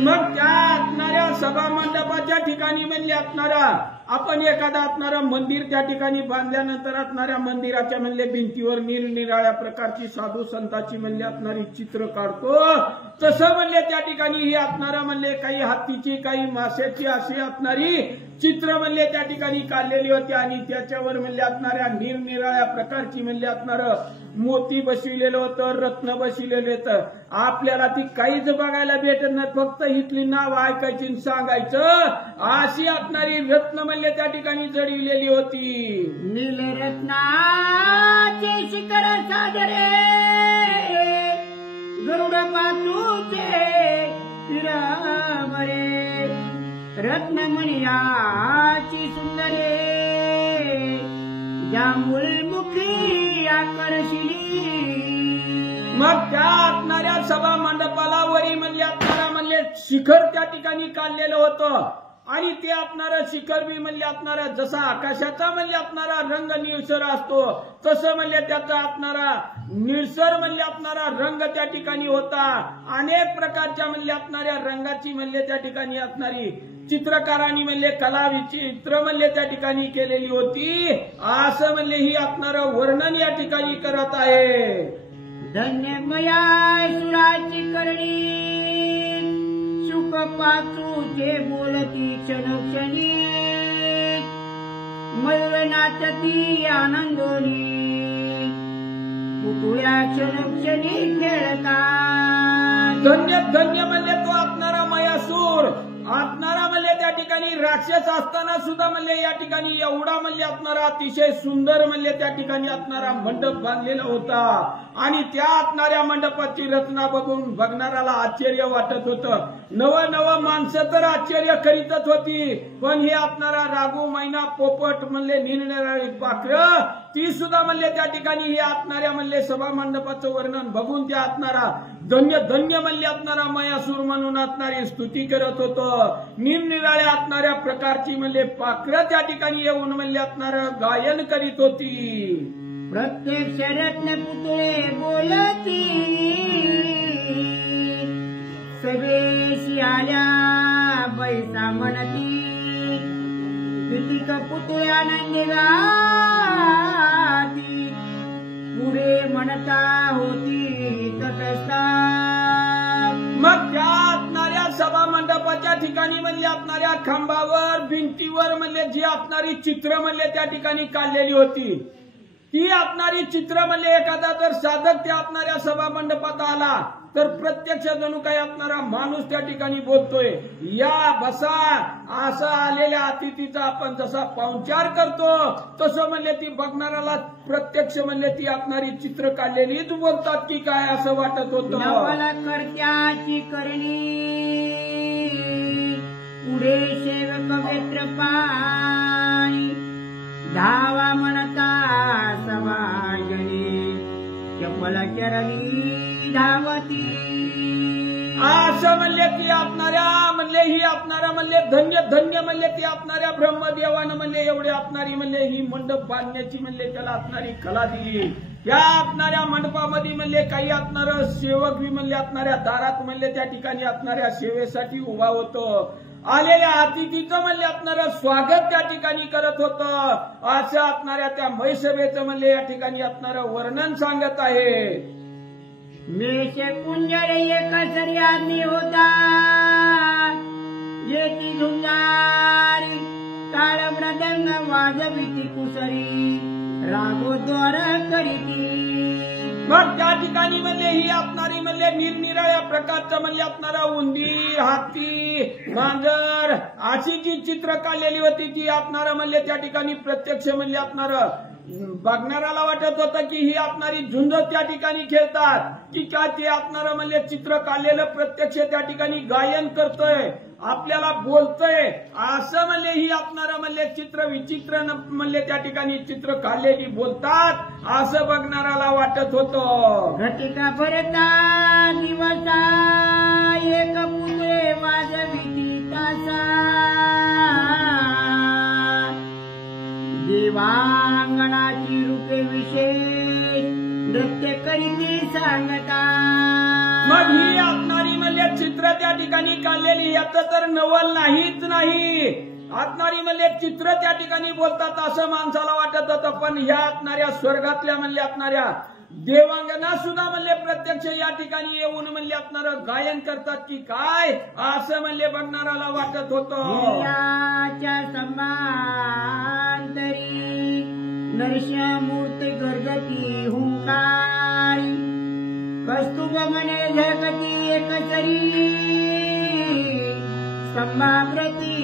मग त्या असणाऱ्या सभा मंडपाच्या ठिकाणी म्हणले असणारा आपण एखादा असणारं मंदिर त्या ठिकाणी बांधल्यानंतर असणाऱ्या मंदिराच्या म्हणले भिंतीवर निरनिराळ्या प्रकारची साधू संतांची म्हणले असणारी चित्र काढतो. तसं म्हणले त्या ठिकाणी ही असणारा म्हणले काही हत्तीची काही माशाची अशी असणारी चित्र म्हणले त्या ठिकाणी काढलेली होती. आणि त्याच्यावर म्हणले असणाऱ्या निरनिराळ्या प्रकारची म्हणले असणारं मोती बसविलेलं होतं, रत्न बसविलेले होतं. आपल्याला ती काहीच बघायला भेटत नाही, फक्त इथली नाव ऐकायची आणि सांगायचं. अशी असणारी रत्न म्हणले त्या ठिकाणी जडविलेली होती. नीलरत्नाचे शिखर साजरे गरुड पासूचे पिरमरे रत्नमणियाची सुंदरे जांभूळ मुखी आकर्षिली. मग त्या असणाऱ्या सभा मंडपाला वरी म्हणले असणारा म्हणले शिखर त्या ठिकाणी काढलेलं होतं. आणि ते असणारं शिखर बी म्हणले असणारा जसा आकाशाचा म्हणले असणारा रंग निळसर असतो तसं म्हणले त्याचा असणारा निळसर म्हणले असणारा रंग त्या ठिकाणी होता. अनेक प्रकारच्या म्हणले असणाऱ्या रंगाची म्हणले त्या ठिकाणी असणारी चित्रकारांनी म्हणले कला चित्र म्हणले त्या ठिकाणी केलेली होती. असं म्हणले ही असणारं वर्णन या ठिकाणी करत आहे. धन्यमया सुराची करणी सुख पाचूचे बोलती क्षणोक्षणी मयूर नाचती आनंदोनी पुतळ्या क्षणोक्षणी खेळतात. धन्य धन्य म्हणले तो असणारा मयासूर असणारा म्हणले त्या ठिकाणी राक्षस असताना सुद्धा म्हणले या ठिकाणी एवढा म्हणले असणारा अतिशय सुंदर म्हणले त्या ठिकाणी असणारा मंडप बांधलेला होता. आणि त्या असणाऱ्या मंडपाची रचना बघून बघणाऱ्याला आश्चर्य वाटत होतं. नवं नवं माणसं तर आश्चर्य करीतच होती, पण हे असणारा रागू मैना पोपट म्हणले निरनिराळी पाखरं ती सुद्धा म्हणले त्या ठिकाणी हे असणाऱ्या म्हणले सभा मंडपाचं वर्णन बघून त्या असणारा धन्य धन्य म्हणले असणारा मयासूर म्हणून असणारी स्तुती करत होतं. निरनिराळ्या असणाऱ्या प्रकारची म्हणले पाखरं त्या ठिकाणी येऊन म्हणले असणारं गायन करीत होती. प्रत्यक्ष रत्न पुतळे बोलती सवेशी आल्या बैसा म्हणती कितीक पुतळ्यानंदी गाती पुढे म्हणता होती तटस्था. मग त्या असणाऱ्या सभा मंडपाच्या ठिकाणी म्हणले असणाऱ्या खांबावर भिंतीवर म्हणले जी असणारी चित्र म्हणले त्या ठिकाणी काढलेली होती ती असणारी चित्र म्हणले एखादा जर साधक त्या असणाऱ्या सभा मंडपात आला तर प्रत्यक्ष जणू काही असणारा माणूस त्या ठिकाणी बोलतोय, या बसा. असा आलेल्या अतिथीचा आपण जसा पाहुणचार करतो तसं म्हणले ती बघणाऱ्याला प्रत्यक्ष म्हणले ती असणारी चित्र काढलेलीच बोलतात की काय असं वाटत होतं. नवला करत्याची करणी पुढे सेवक वेत्र पाणी धावा म्हणता समाजनी चपल चरणी धावती. असं म्हणले ती आपणाऱ्या म्हणले ही आपणारा म्हणले धन्य धन्य म्हणले ती आपणाऱ्या ब्रह्मदेवानं म्हणले एवढी आपणारी म्हणले ही मंडप बांधण्याची म्हणले त्याला असणारी कला दिली. या असणाऱ्या मंडपामध्ये म्हणले काही असणारं सेवक बी म्हणले असणाऱ्या दारात म्हणले त्या ठिकाणी असणाऱ्या सेवेसाठी उभा होतो. आलेल्या अतिथीचं म्हणले असणारं स्वागत त्या ठिकाणी करत होतं. असं असणाऱ्या त्या मैसभेचं म्हणले या ठिकाणी असणारं वर्णन सांगत आहे. मेष कुंजरे एक सर्यानी होता येती झुंजारी ताळ मृदंग वाजविती कुसरी रागोद्वार करीती. मग त्या ठिकाणी म्हणले ही असणारी म्हणले म्हणले निरनिराळ्या प्रकारचं म्हणले असणारा उंदीर, हाती, मांजर अशी जी चित्र काढलेली होती ती असणारा म्हणले त्या ठिकाणी प्रत्यक्ष म्हणले असणारं बघणाऱ्याला वाटत होतं की ही असणारी झुंज त्या ठिकाणी खेळतात की काय ते असणारं म्हणजे चित्र काढलेलं प्रत्यक्ष त्या ठिकाणी गायन करतोय, आपल्याला बोलतोय असं म्हणले ही असणारं म्हणजे चित्र विचित्र म्हणले त्या ठिकाणी चित्र काढलेली बोलतात असं बघणाऱ्याला वाटत होतं. घटिका भरता दिवसा एक पुतळे वाजविती तासा देवांगणाची रूपे विशेष नृत्य करीती सांगता. मग ही असणारी म्हणजे चित्र त्या ठिकाणी काढलेली याचं तर नवल नाहीच नाही. असणारी म्हणजे चित्र त्या ठिकाणी बोलतात असं माणसाला वाटत होतं, पण ह्या असणाऱ्या स्वर्गातल्या म्हणले असणाऱ्या देवांगना सुद्धा म्हणले प्रत्यक्ष या ठिकाणी येऊन म्हणले असणारं गायन करतात की काय असं म्हणले बघणाऱ्याला वाटत होतं. समांतरी नरसिंहमूर्ती गर्जती हुंकारी कस्तुभ म्हणे झळकती एकसरी स्तंभाप्रती.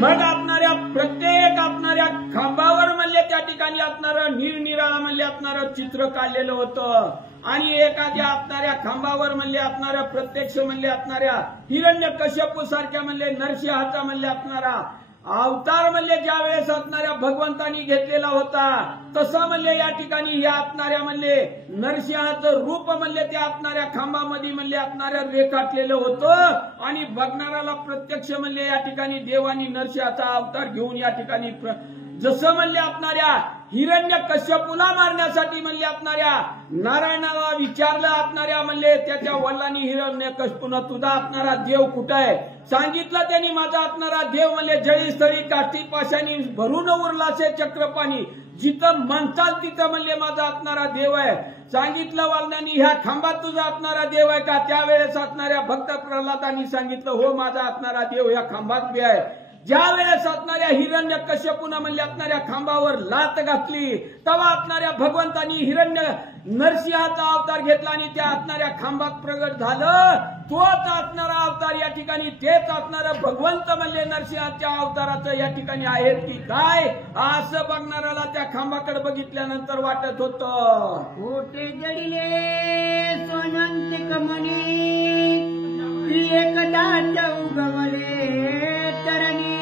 मग असणाऱ्या प्रत्येक असणाऱ्या खांबावर म्हणले त्या ठिकाणी असणारं निरनिराळं म्हणले असणारं चित्र काढलेलं होतं आणि एखाद्या असणाऱ्या खांबावर म्हणले असणाऱ्या प्रत्यक्ष म्हणले असणाऱ्या हिरण्यकश्यपू सारख्या म्हणले नरसिंहाचा म्हणले असणारा अवतार म्हणले ज्या वेळेस असणाऱ्या भगवंतांनी घेतलेला होता तसा म्हणले या ठिकाणी या असणाऱ्या म्हणले नरसिंहाचं रूप म्हणले त्या असणाऱ्या खांबामध्ये म्हणले असणाऱ्या रेखाटलेलं होतं आणि बघणाऱ्याला प्रत्यक्ष म्हणले या ठिकाणी देवानी नरसिंहाचा अवतार घेऊन या ठिकाणी जसं म्हणले असणाऱ्या हिरण्यकश्यपूला मारण्यासाठी म्हणले असणाऱ्या नारायणाला विचारलं असणाऱ्या म्हणले त्याच्या वडिलांनी हिरण्यकश्यपूनं तुझा असणारा देव कुठं आहे सांगितलं त्यांनी माझा असणारा देव म्हणले जळी स्थळी काष्टी पाशानी भरून उरलासे चक्रपाणी जिथं म्हणताल तिथं म्हणले माझा असणारा देव आहे. सांगितलं वडिलांनी ह्या खांबात तुझा असणारा देव आहे का त्यावेळेस असणाऱ्या भक्त प्रल्हादांनी सांगितलं हो माझा असणारा देव ह्या खांबात बी आहे. ज्या वेळेस असणाऱ्या हिरण्यकश्यपूनं म्हणले असणाऱ्या खांबावर लात घातली तेव्हा असणाऱ्या भगवंतांनी हिरण्य नरसिंहाचा अवतार घेतला आणि त्या असणाऱ्या खांबात प्रगट झालं. तोच असणारा अवतार या ठिकाणी तेच असणारं भगवंत म्हणले नरसिंहाच्या अवताराचं या ठिकाणी आहेत की काय असं बघणाऱ्याला त्या खांबाकडे बघितल्यानंतर वाटत होतं. कोटे जडिले सोनंतिक म्हणी एकदा उगवले तरणी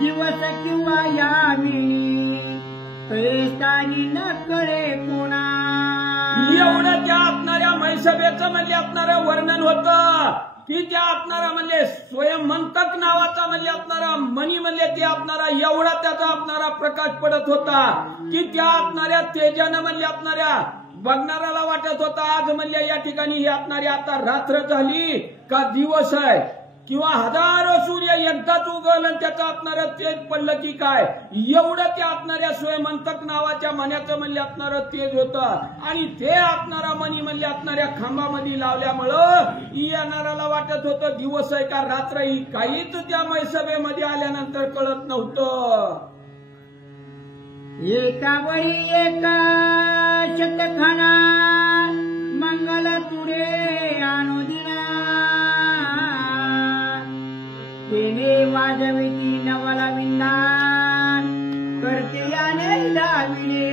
दिवस किंवा यामिनी पैसानी न कळे कोणा. एवढं त्या असणाऱ्या मैसभेचं म्हणले असणारं वर्णन होतं की त्या असणारा म्हणले स्वयंमंतक नावाचा म्हणले असणारा मणी म्हणले ते असणारा एवढा त्याचा असणारा प्रकाश पडत होता की त्या असणाऱ्या तेजानं म्हणले असणाऱ्या बघणाऱ्याला वाटत होता आज म्हणले या ठिकाणी ही असणारी आता रात्र झाली का दिवस आहे किंवा हजारो सूर्य एकदाच उगवलं आणि त्याचं असणारं तेज पडलं की काय एवढं त्या असणाऱ्या स्वयंमंतक नावाच्या मण्याचं म्हणले असणारं तेज होतं आणि ते असणारा मणी म्हणले असणाऱ्या खांबामध्ये लावल्यामुळं येणाऱ्याला वाटत होतं दिवस आहे का रात्र ही काहीच त्या मैसभेमध्ये आल्यानंतर कळत नव्हतं. एकावरी एका शतखाना मंगल तुरे अनुदिना तेने वाजविती नवला विंदान करते याने लाविले.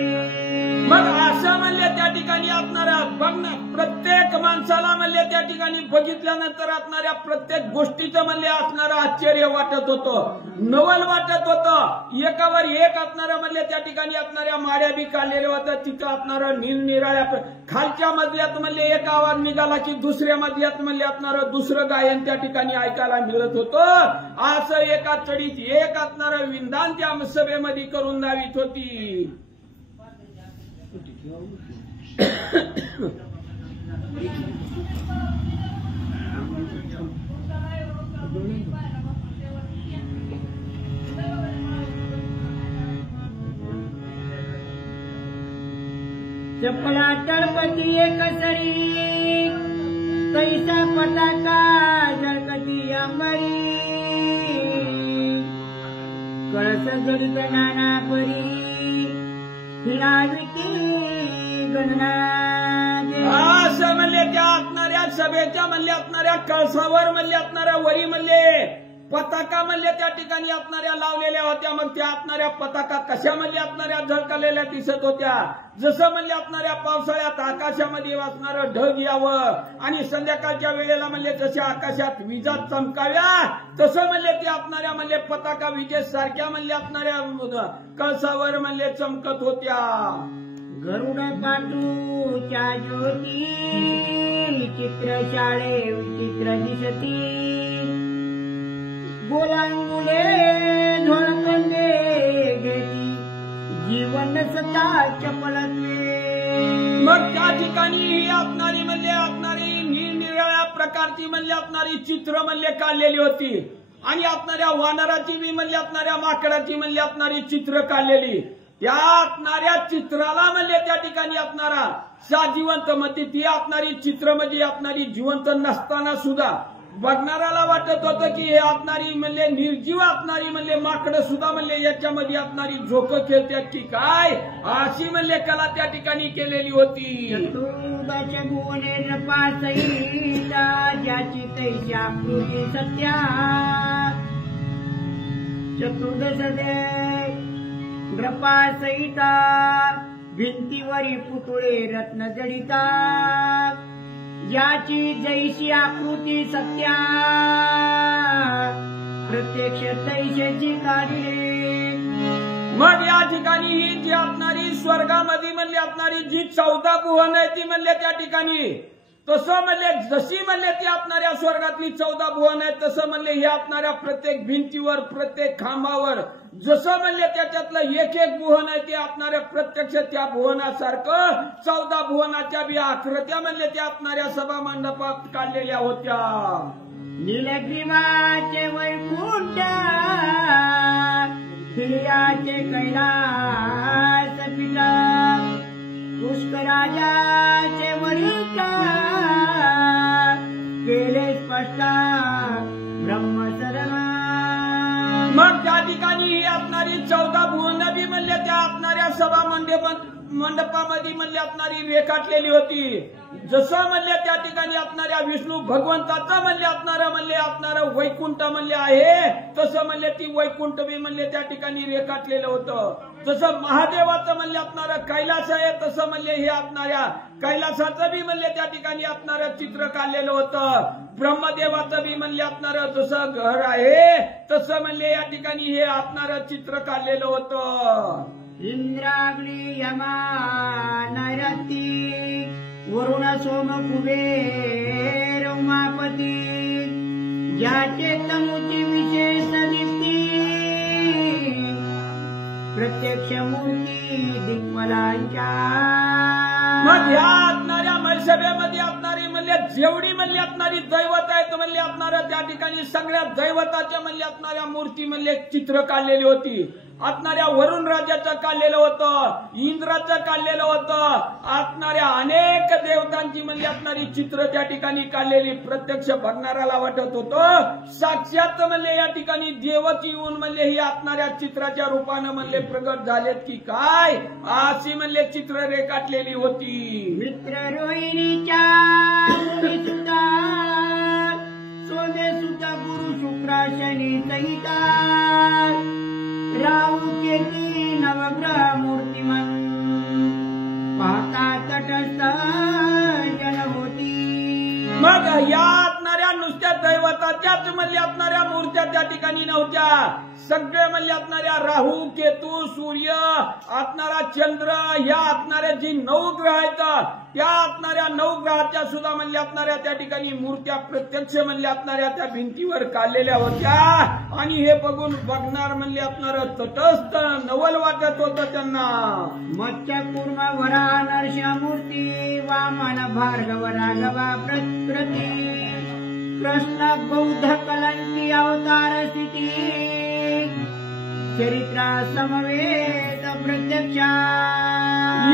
मग असं म्हणले त्या ठिकाणी असणाऱ्या बघ ना प्रत्येक माणसाला म्हणले त्या ठिकाणी बघितल्यानंतर असणाऱ्या प्रत्येक गोष्टीचं म्हणले असणारं आश्चर्य वाटत होतं, नवल वाटत होतं. एकावर एक असणारं म्हणले त्या ठिकाणी असणाऱ्या माड्या बी काढलेल्या होत्या तिथं असणारं निरनिराळ्या खालच्या मजल्यात म्हणले एक आवाज निघाला की दुसऱ्या मजल्यात म्हणले असणारं दुसरं गायन त्या ठिकाणी ऐकायला मिळत होतं. असं एका चढीत एक असणारं विंदान त्या सभेमध्ये करून दावित होती. चपला तळपती एकसरी कैसा पताका जळकती अंबरी कळस जडित नाना परी हिणाविती गणना म्हणले त्या असणाऱ्या सभेच्या म्हणले असणाऱ्या कळसावर म्हणले असणाऱ्या वरी म्हणले पताका म्हणले त्या ठिकाणी असणाऱ्या लावलेल्या होत्या. मग त्या असणाऱ्या पताका कशा म्हणले असणाऱ्या झळकलेल्या दिसत होत्या. जसं म्हणले असणाऱ्या पावसाळ्यात आकाशामध्ये असणारं ढग यावं आणि संध्याकाळच्या वेळेला म्हणले जशा आकाशात विजा चमकाव्या तसं म्हणले ते असणाऱ्या म्हणले पताका विजेसारख्या म्हणले असणाऱ्या कळसावर म्हणले चमकत होत्या. गरुड पाटूच्या ज्योती चित्रशाळे विचित्र दिसती. बोलांगुले झोळकंदे घेती जीवन सता चपलत्वे. मग त्या ठिकाणी ही असणारी म्हणले असणारी निरनिराळ्या प्रकारची म्हणले असणारी चित्र म्हणले काढलेली होती आणि असणाऱ्या वानराची बी म्हणले असणाऱ्या माकडाची म्हणले असणारी चित्र काढलेली. त्या असणाऱ्या चित्राला म्हणले त्या ठिकाणी असणारा जिवंत मध्ये ती असणारी चित्र म्हणजे असणारी जिवंत नसताना सुद्धा बघणाऱ्याला वाटत होतं की हे असणारी म्हणले निर्जीव असणारी म्हणले माकडं सुद्धा म्हणले याच्यामध्ये असणारी झोकं खेळतात की काय अशी म्हणले कला त्या ठिकाणी केलेली होती. चतुर्दश भुवने नपासईता ज्याची तैशा कृती सत्या. चतुर्दश नपासईता भिंतीवरी पुतळे रत्न जडिता. याची जैशी आकृती सत्या प्रत्यक्ष तैशाची काढले. मग या ठिकाणी ही जी असणारी स्वर्गामध्ये म्हणले असणारी जी 14 भुवन आहे ती म्हणले त्या ठिकाणी तसं म्हणले जशी म्हणले ती असणाऱ्या स्वर्गातली 14 भुवन आहे तसं म्हणले हे असणाऱ्या प्रत्येक भिंतीवर प्रत्येक खांबावर जसं म्हणले त्याच्यातलं एक एक भुवन आहे ते असणाऱ्या प्रत्यक्ष त्या भुवनासारखं 14 भुवनाच्या बी आकृत्या म्हणले त्या असणाऱ्या सभा मंडपात काढलेल्या होत्या. नीलग्रीवाचे वैकुंठ हिरियाचे कैलास पिता. पुष्कराजाचे वरिष्ठ केले स्पष्ट ब्रह्मसरण. मग त्या ठिकाणी ही असणारी 14 भुवन बी म्हणले त्या असणाऱ्या सभा मंडपामध्ये म्हणले असणारी रेखाटलेली होती. जसं म्हणले त्या ठिकाणी असणाऱ्या विष्णू भगवंताचं म्हणले असणारं वैकुंठ म्हणले आहे तसं म्हणले ती वैकुंठ बी म्हणले त्या ठिकाणी रेखाटलेलं होतं. जसं महादेवाचं म्हणले असणारं कैलास आहे तसं म्हणले हे असणाऱ्या कैलासाचं बी म्हणले त्या ठिकाणी असणारं चित्र काढलेलं होतं. ब्रह्मदेवाचं बी म्हणले असणारं जसं घर आहे तसं म्हणले या ठिकाणी हे असणारं चित्र काढलेलं होतं. इंद्राग्नी यमा नैरती वरुण सोम कुबेर उमापती. ज्याचे तनुची विशेष दीप्ती प्रत्यक्ष मूर्ती दिग्मलांच्या. मग या असणाऱ्या मलसभेमध्ये असणारी म्हणले जेवढी म्हणले असणारी दैवत आहेत म्हणले असणाऱ्या त्या ठिकाणी सगळ्या दैवताच्या म्हणले असणाऱ्या मूर्ती म्हणले चित्र काढलेली होती. असणाऱ्या वरुण राजाचं काढलेलं होतं, इंद्राचं काढलेलं होतं, असणाऱ्या अनेक देवतांची म्हणले असणारी चित्र त्या ठिकाणी काढलेली प्रत्यक्ष बघणाऱ्याला वाटत होतं साक्षात म्हणले या ठिकाणी देवच येऊन म्हणले ही असणाऱ्या चित्राच्या रूपानं म्हणले प्रगट झालेत की काय अशी म्हणले चित्र रेखाटलेली होती. मित्र रोहिणीच्या मुनिसुता सोदे सुता गुरु शुक्रा शनी सहिता. राहू केती नवग्रह मूर्तिमन पाहता तटस्थ जन होती. मग या असणाऱ्या नुसत्या दैवताच्याच म्हणले असणाऱ्या मूर्त्या त्या ठिकाणी नव्हत्या. सगळे म्हणले असणाऱ्या राहू केतू सूर्य असणारा चंद्र या असणाऱ्या जी 9 ग्रह आहेत त्या असणाऱ्या 9 ग्रहाच्या सुद्धा म्हणले असणाऱ्या त्या ठिकाणी मूर्त्या प्रत्यक्ष म्हणले असणाऱ्या त्या भिंतीवर काढलेल्या होत्या. आणि हे बघून बघणार म्हणले असणारं तटस्थ नवल वाटत होतं त्यांना. मत्स्य कूर्म वरा नरसिंह मूर्ती वामन भार्गव राघवा प्रकृती. कृष्ण बौद्ध कलंकी अवतार स्थिती चरित्रा समवेत प्रत्यक्षा.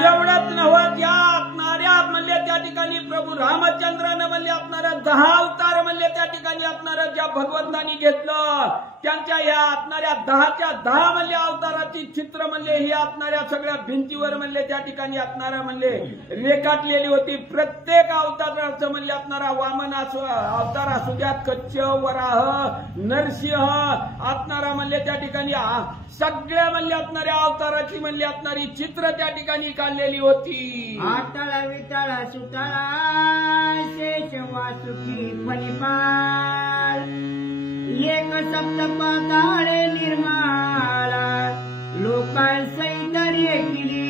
एवढंच नव्हतं त्या असणाऱ्या म्हणले त्या त्या ठिकाणी प्रभू रामचंद्रानं म्हणले असणारं 10 अवतार म्हणले त्या ठिकाणी असणारं ज्या भगवंतानी घेतलं त्यांच्या या असणाऱ्या 10च्या 10 म्हणले अवताराची चित्र म्हणले ही असणाऱ्या सगळ्या भिंतीवर म्हणले त्या ठिकाणी असणारा म्हणले रेखाटलेली होती. प्रत्येक अवताराचं म्हणले असणारा वामन अवतार असू द्या, कच्छ, वराह, नरसिंह असणारा म्हणले त्या ठिकाणी सगळ्या म्हणले असणाऱ्या अवताराची म्हणले असणारी चित्र त्या ठिकाणी काढलेली होती. आतळा वितळा सुतळा शेष वासुकी फणिपाल एक सप्त पाताळे निर्माला लोकां सैतर्य केली.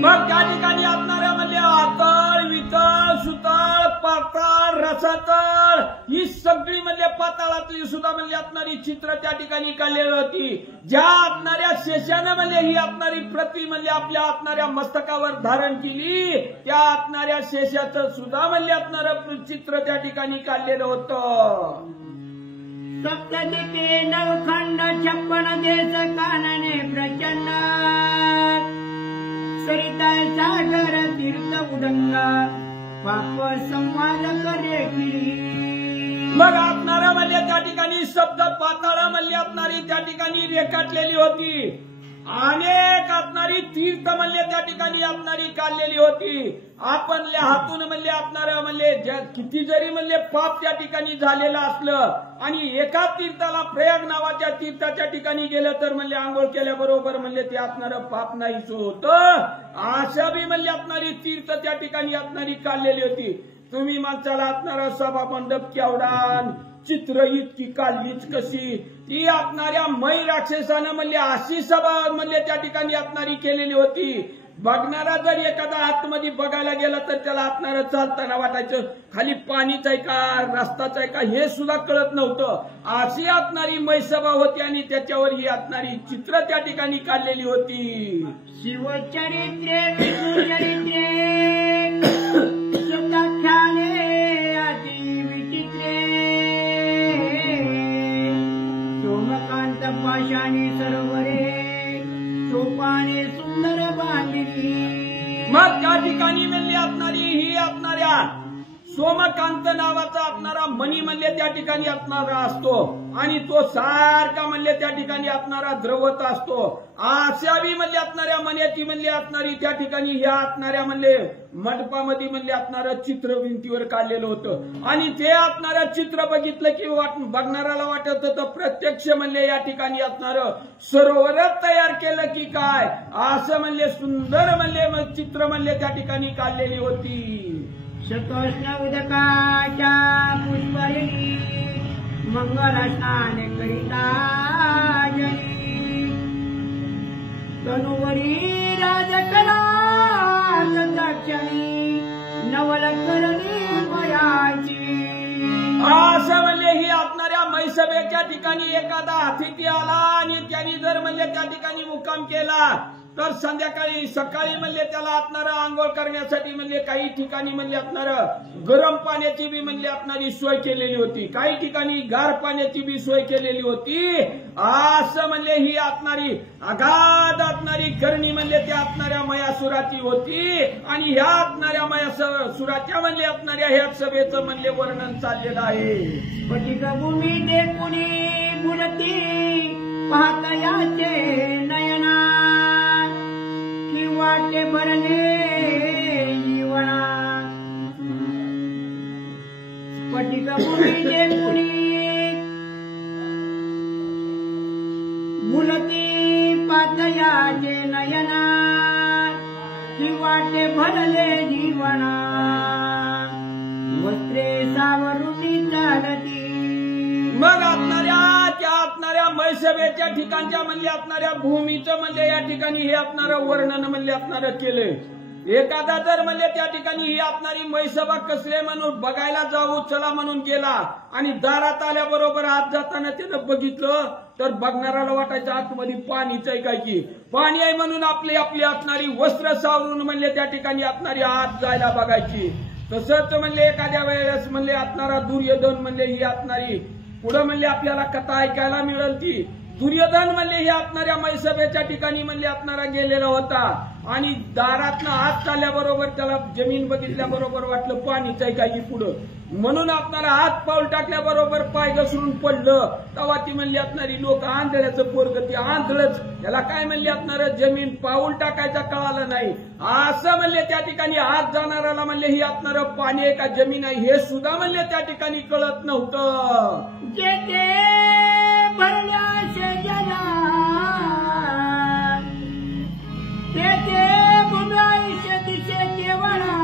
मग त्या ठिकाणी असणाऱ्या म्हणजे आतळ, वितळ, सुतळ, पाताळ, रसातळ ही सगळी म्हणजे पाताळातली सुद्धा म्हणजे असणारी चित्र त्या ठिकाणी काढलेली होती. ज्या असणाऱ्या शेषानं म्हणजे ही असणारी प्रति म्हणजे आपल्या असणाऱ्या मस्तकावर धारण केली त्या असणाऱ्या शेषाचं सुद्धा म्हणजे असणारं चित्र त्या ठिकाणी काढलेलं होतं. सप्तदिके नवखंड 56 देश कानने प्रचंड सरिता सागर तीर्थ उदंगा पाप संवाद करे केली. मग आपणारा म्हणले त्या ठिकाणी शब्द पाताळा म्हणले असणारी त्या ठिकाणी रेखाटलेली होती. अनेक असणारी तीर्थ म्हणले त्या ठिकाणी असणारी काढलेली होती. आपल्या हातून म्हणले असणारं म्हणले किती जरी म्हणले पाप त्या ठिकाणी झालेलं असलं आणि एका तीर्थाला प्रयाग नावाच्या तीर्थाच्या ठिकाणी गेलं तर म्हणले आंघोळ केल्याबरोबर म्हणले ते असणारं पाप नाहीच होतं. अशा बी म्हणले असणारी तीर्थ त्या ठिकाणी असणारी काढलेली होती. तुम्ही माणसाला असणारा सभा मंडप केवढा चित्र इतकी काढलीच कशी ती असणाऱ्या मै राक्षसानं म्हणले अशी सभा म्हणले त्या ठिकाणी असणारी केलेली होती. बघणारा जर एखादा आतमध्ये बघायला गेला तर त्याला असणारं चालताना वाटायचं खाली पाणीच आहे का रस्ताच आहे का हे सुद्धा कळत नव्हतं. अशी असणारी मै सभा होती आणि त्याच्यावर ही असणारी चित्र त्या ठिकाणी काढलेली होती. शिवचरित्रे विष्णुचरित्रे सुताख्याने अति विचित्रे सोमकांत पाशाणी सरोवरे सोपाने सुंदर बांधली. मग त्या ठिकाणी म्हणले असणारी ही असणाऱ्या सोमकांत नावाचा असणारा मणी म्हणले त्या ठिकाणी असणारा असतो आणि तो सारखा म्हणले त्या ठिकाणी असणारा द्रवत असतो. अशा बी म्हणले असणाऱ्या मण्याची म्हणले असणारी त्या ठिकाणी ह्या असणाऱ्या म्हणले मंडपामध्ये म्हणले असणारं चित्र भिंतीवर काढलेलं होतं आणि ते असणारं चित्र बघितलं की बघणाऱ्याला वाटत होतं प्रत्यक्ष म्हणले या ठिकाणी असणारं सरोवरच तयार केलं की काय असं म्हणले सुंदर म्हणले चित्र म्हणले त्या ठिकाणी काढलेली होती. शतोष्ण उदकाच्या पुष्परिणी मंगल स्नान करिता जनी तनुवरी राजकला दक्षिणी नवल करणी मयाची. असं म्हणले ही असणाऱ्या मैसभेच्या ठिकाणी एखादा अतिथी आला आणि त्यांनी जर म्हणले त्या ठिकाणी मुक्काम केला तर संध्याकाळी सकाळी म्हणले त्याला असणारं आंघोळ करण्यासाठी म्हणले काही ठिकाणी म्हणले असणारं गरम पाण्याची बी म्हणले असणारी सोय केलेली होती. काही ठिकाणी गार पाण्याची बी सोय केलेली होती. असं म्हणले ही असणारी अगाध असणारी करणी म्हणले त्या असणाऱ्या मयासुराची होती आणि ह्या असणाऱ्या मयासुराच्या म्हणले असणाऱ्या ह्या सभेचं म्हणले वर्णन चाललेलं आहे. पटिकभूमी देखुनी बुडती पाहता याचे नयना वाटे भरले जीवना पटिकभूमी देखुनी बुलती पातयाचे नयना की वाटे भरले जीवना वस्त्रे सावरुणी चालती. मग असणाऱ्या मैसभेच्या ठिकाणच्या म्हणले असणाऱ्या भूमीचं म्हणले या ठिकाणी हे असणारं वर्णन म्हणले असणारं केलंय. एखादा जर म्हणले त्या ठिकाणी ही असणारी मैसभा कसले म्हणून बघायला जाऊ चला म्हणून गेला आणि दारात आल्याबरोबर आत जाताना त्यानं बघितलं तर बघणाऱ्याला वाटायचं आतमध्ये पाणीच आहे काय की पाणी आहे म्हणून आपली असणारी वस्त्र सावरून म्हणले त्या ठिकाणी असणारी आत जायला बघायची. तसंच म्हणले एखाद्या वेळेस म्हणले असणारा दुर्योधन म्हणले ही असणारी पुढे म्हणले आपल्याला कथा ऐकायला मिळेल ती दुर्योधन म्हणले हे असणाऱ्या मैसभेच्या ठिकाणी म्हणले असणारा गेलेला होता आणि दारातनं हात चालल्याबरोबर त्याला जमीन बघितल्याबरोबर वाटलं पाणीच आहे काही पुढं म्हणून आपणाला हात पाऊल टाकल्याबरोबर पाय घसरून पडलं तेव्हा ती म्हणली असणारी लोक आंधळ्याचं पोरग ती आंधळच याला काय म्हणले असणार जमीन पाऊल टाकायचा कळालं नाही असं म्हणले त्या ठिकाणी हात जाणाऱ्याला म्हणले ही असणार पाणी आहे का जमीन आहे हे सुद्धा म्हणले त्या ठिकाणी कळत नव्हतं. जेथे भरल्या शेजाला तेथे बुडाईशे दिशे केवळा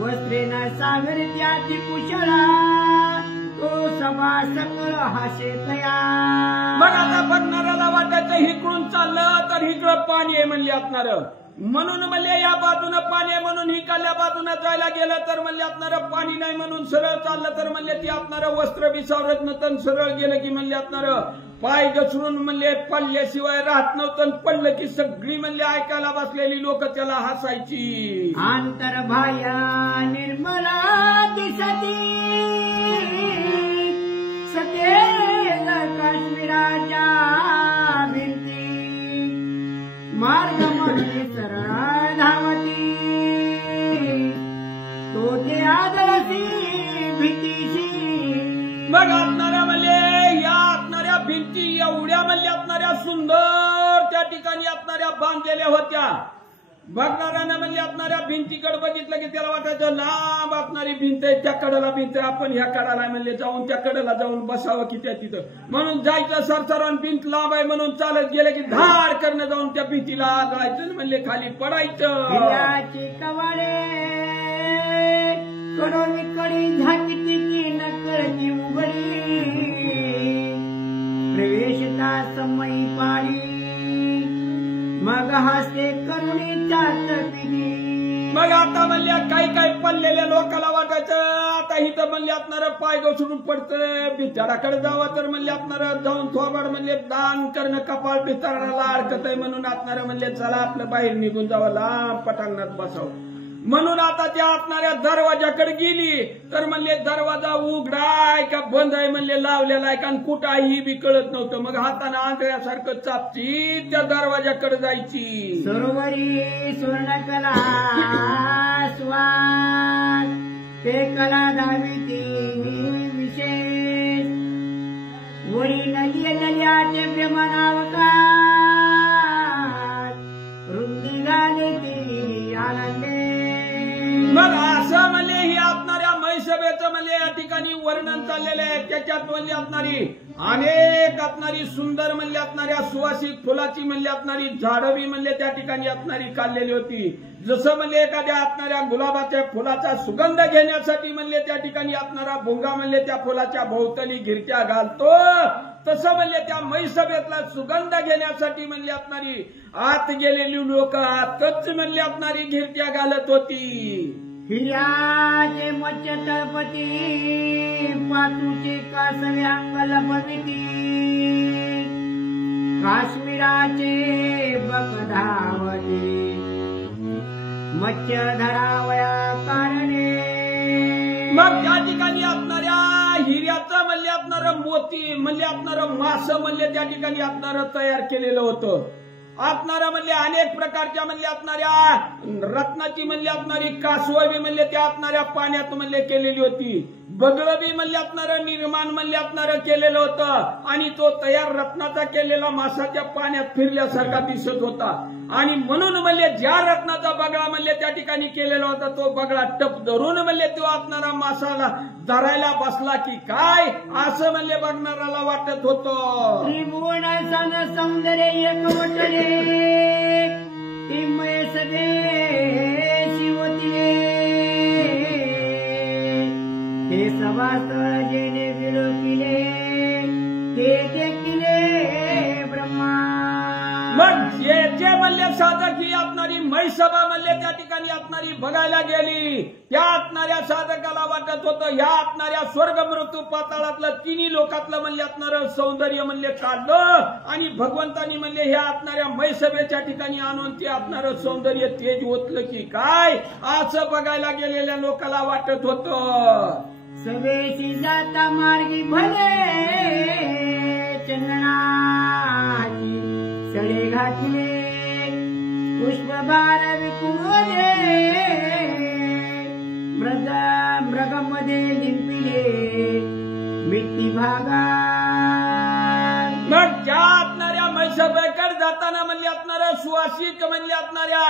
वस्त्रेना सागर त्याची कुशळा तो सभा सकळ हाशे तया. मग आता बघणाऱ्याला वाटायचं इकडून चाललं तर इकडं पाणी आहे म्हणले असणार म्हणून म्हणले या बाजूनं पाणी आहे म्हणून इकडल्या बाजूनं जायला गेलं तर म्हणले असणारं पाणी नाही म्हणून सरळ चाललं तर म्हणले ती असणारं वस्त्र विसावरत नव्हतं सरळ गेलं की म्हणले असणारं पाय घसरून म्हणले पडल्याशिवाय राहत नव्हतं पडलं की सगळी म्हणले ऐकायला बसलेली लोक त्याला हसायची. आंतरभाया निर्मला दिसती सतेज काश्मीराच्या भिंती मार्ग मध्ये सरळ धावती तो ते आदळसी भीतीशी. मग असणाऱ्या म्हणले या असणाऱ्या भिंती एवढ्या म्हणले असणाऱ्या सुंदर त्या ठिकाणी असणाऱ्या बांधलेल्या होत्या. बघणाऱ्यानं म्हणले असणाऱ्या भिंतीकडे बघितलं की त्याला वाटायचं लांब असणारी भिंत आहे त्या कडेला भिंत आहे आपण ह्या कडाला म्हणले जाऊन त्या कडेला जाऊन बसावं की त्या तिथं म्हणून जायचं सरसरण भिंत लांब आहे म्हणून चालत गेलं की धाड करणं जाऊन त्या भिंतीला आदळायचं म्हणले खाली पडायचं. हिऱ्याची कवाडे कडोनी कडी झाकीती की नकळती उघडी प्रवेशता समयी पाळी मग हासे करुणीच्या चपिली. मग आता म्हणल्या काही पडलेल्या लोकांना वाटायचं आता इथं म्हणले असणार पाय घसरून पडतंय बिचाराकडे जावं तर म्हणले असणार जाऊन थोबड म्हणले दान करणं कपाळ बिचाराला अडकत आहे म्हणून असणार म्हणले चला आपलं बाहेर निघून जावं लांब पटांगणात बसावं म्हणून आता त्या असणाऱ्या दरवाजाकडे गेली तर म्हणले दरवाजा उघडाय का बंद आहे म्हणले लावलेला आहे का कुठं आहे ही बी कळत नव्हतं. मग हाताने आंधळ्यासारखं चापची त्या दरवाजाकडे जायची. सरोवरी सुवर्णकला स्वाद ते कला दाविती विशेष वरी नल्याचे प्रेमनावका वृद्धी झाले ती आनंदे. मग असं म्हणले ही असणाऱ्या मैसभेचं म्हणले या ठिकाणी वर्णन चाललेलं आहे त्याच्यात म्हणले असणारी अनेक असणारी सुंदर म्हणले असणाऱ्या सुवासिक फुलाची म्हणले असणारी झाडं बी म्हणले त्या ठिकाणी असणारी काढलेली होती. जसं म्हणले एखाद्या असणाऱ्या गुलाबाच्या फुलाचा सुगंध घेण्यासाठी म्हणले त्या ठिकाणी असणारा भोंगा म्हणले त्या फुलाच्या भोवताली घिरट्या घालतो तसं म्हणले त्या मैसभेतला सुगंध घेण्यासाठी म्हणले असणारी आत गेलेली लोक आतच म्हणले असणारी घिरट्या घालत होती. हिऱ्याचे मच्छ तळपती पातूचे कासवे अंगल भविती काश्मीराचे बकधावली मच्छ धरावया कारणे. मग त्या ठिकाणी असणाऱ्या हिऱ्याचं म्हणले असणारं मोती म्हणले असणारं मास म्हणले त्या ठिकाणी असणारं तयार केलेलं होतं. असणारा म्हणले अनेक प्रकारच्या म्हणले असणाऱ्या रत्नाची म्हणले असणारी कासवबी म्हणले त्या असणाऱ्या पाण्यात म्हणले केलेली होती. बगळं बी म्हणले असणारं निर्माण म्हणले असणारं केलेलं होतं आणि तो तयार रत्नाचा केलेला मासाच्या पाण्यात फिरल्यासारखा दिसत होता. आणि म्हणून म्हणले ज्या रत्नाचा बगळा म्हणले त्या ठिकाणी केलेला होता तो बगळा टप धरून म्हणले तो असणारा मासाला धरायला बसला की काय असं म्हणले बघणाराला वाटत होतं. त्रिभुवन सन सौंदर्य एकवटले तिमय सदे शिवतिले ते सभास्थळ जेने विलोकिले ते देखिले ब्रह्मा. मग जे म्हणले साधक ही असणारी मैसभा म्हणले त्या ठिकाणी असणारी बघायला गेली त्या असणाऱ्या साधकाला वाटत होतं या असणाऱ्या स्वर्ग मृत्यू पाताळातलं तिन्ही लोकातलं म्हणले असणारं सौंदर्य म्हणले काढलं आणि भगवंतानी म्हणले ह्या असणाऱ्या मैसभेच्या ठिकाणी आणून ते असणारं सौंदर्य तेज ओतलं की काय असं बघायला गेलेल्या लोकांना वाटत होतं. सवेशी जाता मार्गी भले राखिले पुष्पभार विकुळे मृगमध्ये लिंपिले मिट्टी भागा मग त्या असणाऱ्या म्हैसाबाईकडे जाताना म्हणले असणाऱ्या सुवासिक म्हणले असणाऱ्या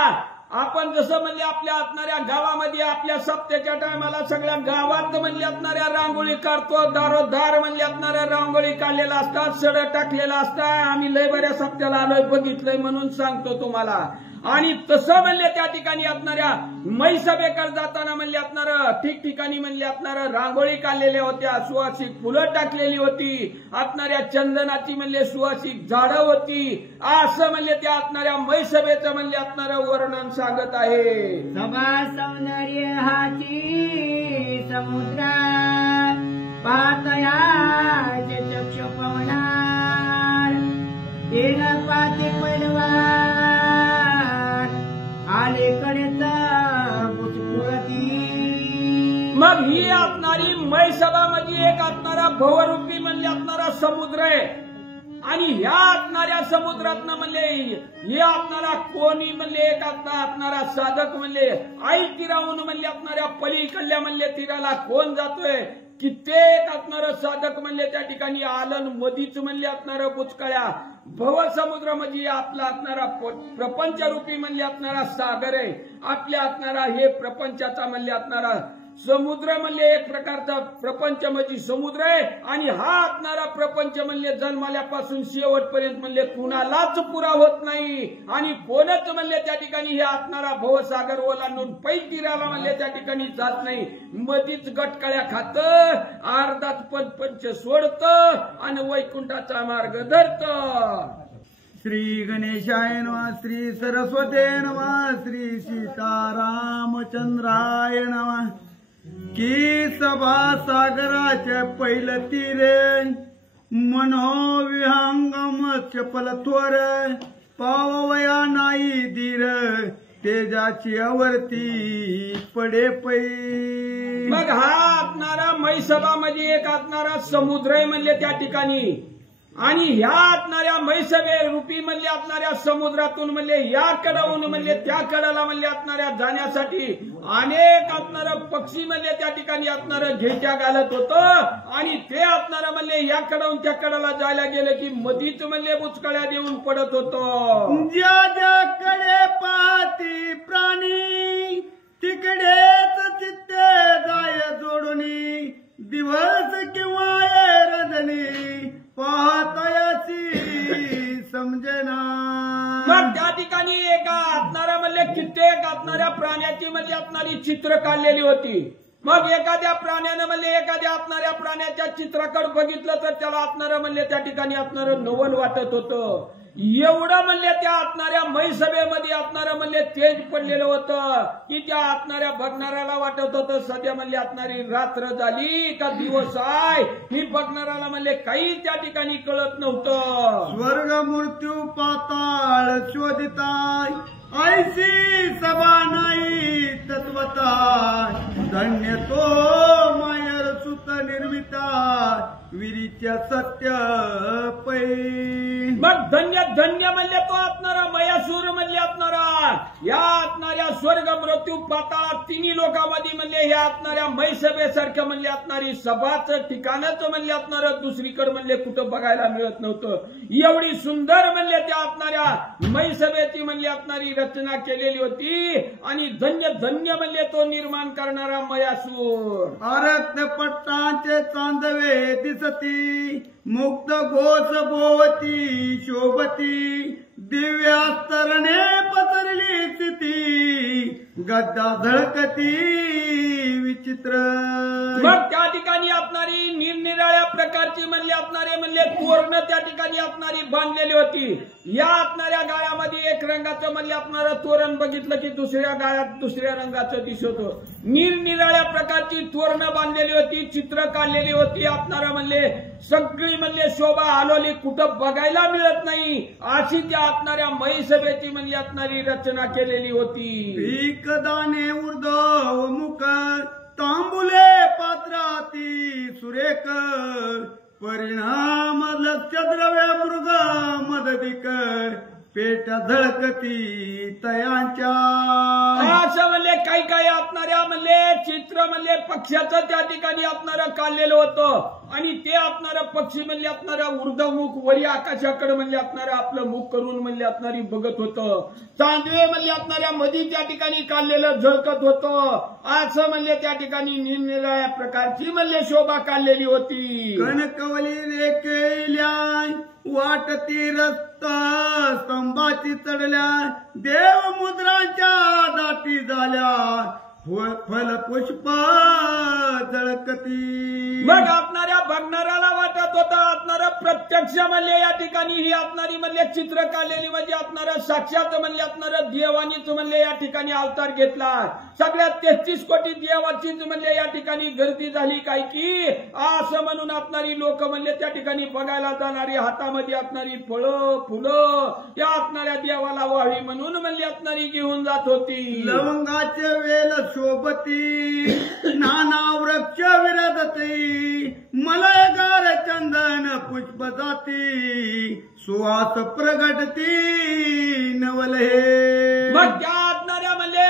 आपण जसं म्हणले आपल्या असणाऱ्या गावामध्ये आपल्या सप्त्याच्या टायमाला सगळ्या गावात म्हणले असणाऱ्या रांगोळी काढतो दारोदार म्हणले असणाऱ्या रांगोळी काढलेला असतात सड टाकलेला असतात आम्ही लय बऱ्या सप्त्याला आलोय बघितलंय म्हणून सांगतो तुम्हाला आणि तसं म्हणले त्या ठिकाणी असणाऱ्या म्हैसाबेकडे जाताना म्हणले असणार ठिकठिकाणी म्हणले असणार रांगोळी काढलेल्या होत्या सुवासिक फुलं टाकलेली होती असणाऱ्या चंदनाची म्हणले सुवासिक झाडं होती असं म्हणले त्या असणाऱ्या म्हैसाबेचं म्हणले असणार वर्णन सांगत आहे सभा सौंदर्य हाची समुद्र पातयाचे चक्ष पवनार तेल पाते पैलवार मग ही असणारी म्हैसभा म्हणजे एक असणारा भवरूपी म्हणले असणारा समुद्र आहे आणि ह्या असणाऱ्या समुद्रातनं म्हणले हे असणारा कोणी म्हणले एक असणारा साधक म्हणले आई तीराहून म्हणले असणाऱ्या पलीकडल्या म्हणले तीराला कोण जातोय कित्येक असणारं साधक म्हणले त्या ठिकाणी आलन मधीच म्हणले असणारं बुचकळ्या भवसमुद्र म्हणजे आपला असणारा प्रपंचरूपी म्हणले असणारा सागर आहे आपल्या असणारा हे प्रपंचाचा म्हणले असणारा समुद्र म्हणले एक प्रकारचा प्रपंच म्हणजे समुद्र आहे आणि हा असणारा प्रपंच म्हणले जन्माल्यापासून शेवटपर्यंत म्हणले कुणालाच पुरा होत नाही आणि कोणच म्हणले त्या ठिकाणी हे असणारा भवसागर ओलांडून पै तीराला म्हणले त्या ठिकाणी जात नाही मधीच गटकळ्या खात अर्धाच पंच सोडत आणि वैकुंठाचा मार्ग धरत श्री गणेशाय नमः श्री सरस्वते नमः श्री सीतारामचंद्राय नमः की सभा सागराच्या पैल तीरे मनोविहंगम चपल थोर पावया नाही धीर तेजाची अवर्ती पडे पै मग हा असणारा म्हैसभा म्हणजे एक असणारा समुद्र आहे म्हणले त्या ठिकाणी आणि ह्या असणाऱ्या म्हैसभे रूपी म्हणले असणाऱ्या समुद्रातून म्हणले या कडावून म्हणले त्या कडाला म्हणले असणाऱ्या जाण्यासाठी अनेक असणारं पक्षी म्हणले त्या ठिकाणी असणारं घेट्या घालत होतं आणि ते असणारं म्हणले या कडावून त्या कडाला जायला गेलं की मधीच म्हणले बुचकळ्या देऊन पडत होतं ज्या ज्याकडे पाहती प्राणी तिकडेच चित्ते जाय जोडूनी दिवस किंवा रजनी पाहतायाची समजेना मग त्या ठिकाणी एका असणाऱ्या म्हणले कित्येक असणाऱ्या प्राण्याची म्हणजे असणारी चित्र काढलेली होती मग एखाद्या प्राण्यानं म्हणले एखाद्या असणाऱ्या प्राण्याच्या चित्राकडे बघितलं तर त्याला असणारं म्हणले त्या ठिकाणी असणारं नवल वाटत होतं एवढं म्हणले त्या असणाऱ्या म्हैसभेमध्ये असणारं म्हणले तेज पडलेलं होतं की त्या असणाऱ्या बघणाऱ्याला वाटत होतं सध्या म्हणले असणारी रात्र झाली का दिवस आहे ही बघणाऱ्याला म्हणले काही त्या ठिकाणी कळत नव्हतं स्वर्ग मृत्यू पाताळ शोधिताय ऐसी सभा नाही तत्वता धन्य तो मायर सुत निर्मिता विरीच्या सत्य पै मग धन्य धन्य म्हणले तो असणारा मयासूर म्हणले असणारा या असणाऱ्या स्वर्ग मृत्यू पाताळात तिन्ही लोकांमध्ये म्हणले ह्या असणाऱ्या म्हैसभेसारखं म्हणले असणारी सभाचं ठिकाणच म्हणले असणारं दुसरीकडे म्हणले कुठं बघायला मिळत नव्हतं एवढी सुंदर म्हणले त्या असणाऱ्या म्हैसभेची म्हणले असणारी रचना केलेली होती आणि धन्य धन्य म्हणले तो निर्माण करणारा मयासूर अरक्त पट्टांचे चांदवे दिसती मुक्त घोष भोवती शोभती दिव्यास्तरणे पसरली स्थिती गद्दा झळकती विचित्र मग त्या ठिकाणी असणारी निरनिराळ्या प्रकारची म्हणले असणारे म्हणले तोरण त्या ठिकाणी असणारी बांधलेली होती या असणाऱ्या गाळ्यामध्ये एक रंगाचं म्हणले असणारं तोरण बघितलं की दुसऱ्या गाळ्यात दुसऱ्या रंगाचं दिसत होतं निरनिराळ्या प्रकारची तोरणं बांधलेली होती चित्र काढलेली होती असणारं म्हणले सगळी म्हणले शोभा आलोली कुठं बघायला मिळत नाही अशी त्या असणाऱ्या म्हैसभेची म्हणली असणारी रचना केलेली होती पीक दाणे उर्धव मुख तांबुले पात्राती सुरेख परिणाम लक्ष द्रव्य मृग मददिक पेट झळकती तयांच्या. असं म्हणले काही काही असणाऱ्या म्हणले चित्र म्हणले पक्ष्याचं त्या ठिकाणी असणारं काढलेलं होतं आणि ते असणारं पक्षी म्हणले असणाऱ्या ऊर्ध्वमुख वरी आकाशाकडे म्हणले असणारं आपलं मुख करून म्हणले असणारी बघत होतं. चांदवे म्हणले असणाऱ्या मधी त्या ठिकाणी काढलेलं झळकत होतं. असं म्हणले त्या ठिकाणी निरनिराळ्या प्रकारची म्हणले शोभा काढलेली होती. कणकवली रेकेल्या वाटती रस्ता स्तंभाची चढल्या देव मुद्रांच्या दाटी झाल्या फल पुष्प झळकती. मग आपणाऱ्या बघणाऱ्याला वाटत होतं असणारं प्रत्यक्ष म्हणले या ठिकाणी ही असणारी म्हणले चित्र काढलेली म्हणजे असणारं साक्षात म्हणले असणारं देवानीच म्हणले या ठिकाणी अवतार घेतला. सगळ्या 33 कोटी देवाचीच म्हणले या ठिकाणी गर्दी झाली काय की असं म्हणून असणारी लोक म्हणले त्या ठिकाणी बघायला जाणारी हातामध्ये असणारी फळं फुलं या असणाऱ्या देवाला व्हावी म्हणून म्हणले असणारी घेऊन जात होती. लवंगाचे वेल शोभती नाना वृक्ष विरजती मलयगार चंदन पुष्प जाती सुवास प्रगटती नवल हे. मग त्या असणाऱ्या म्हणले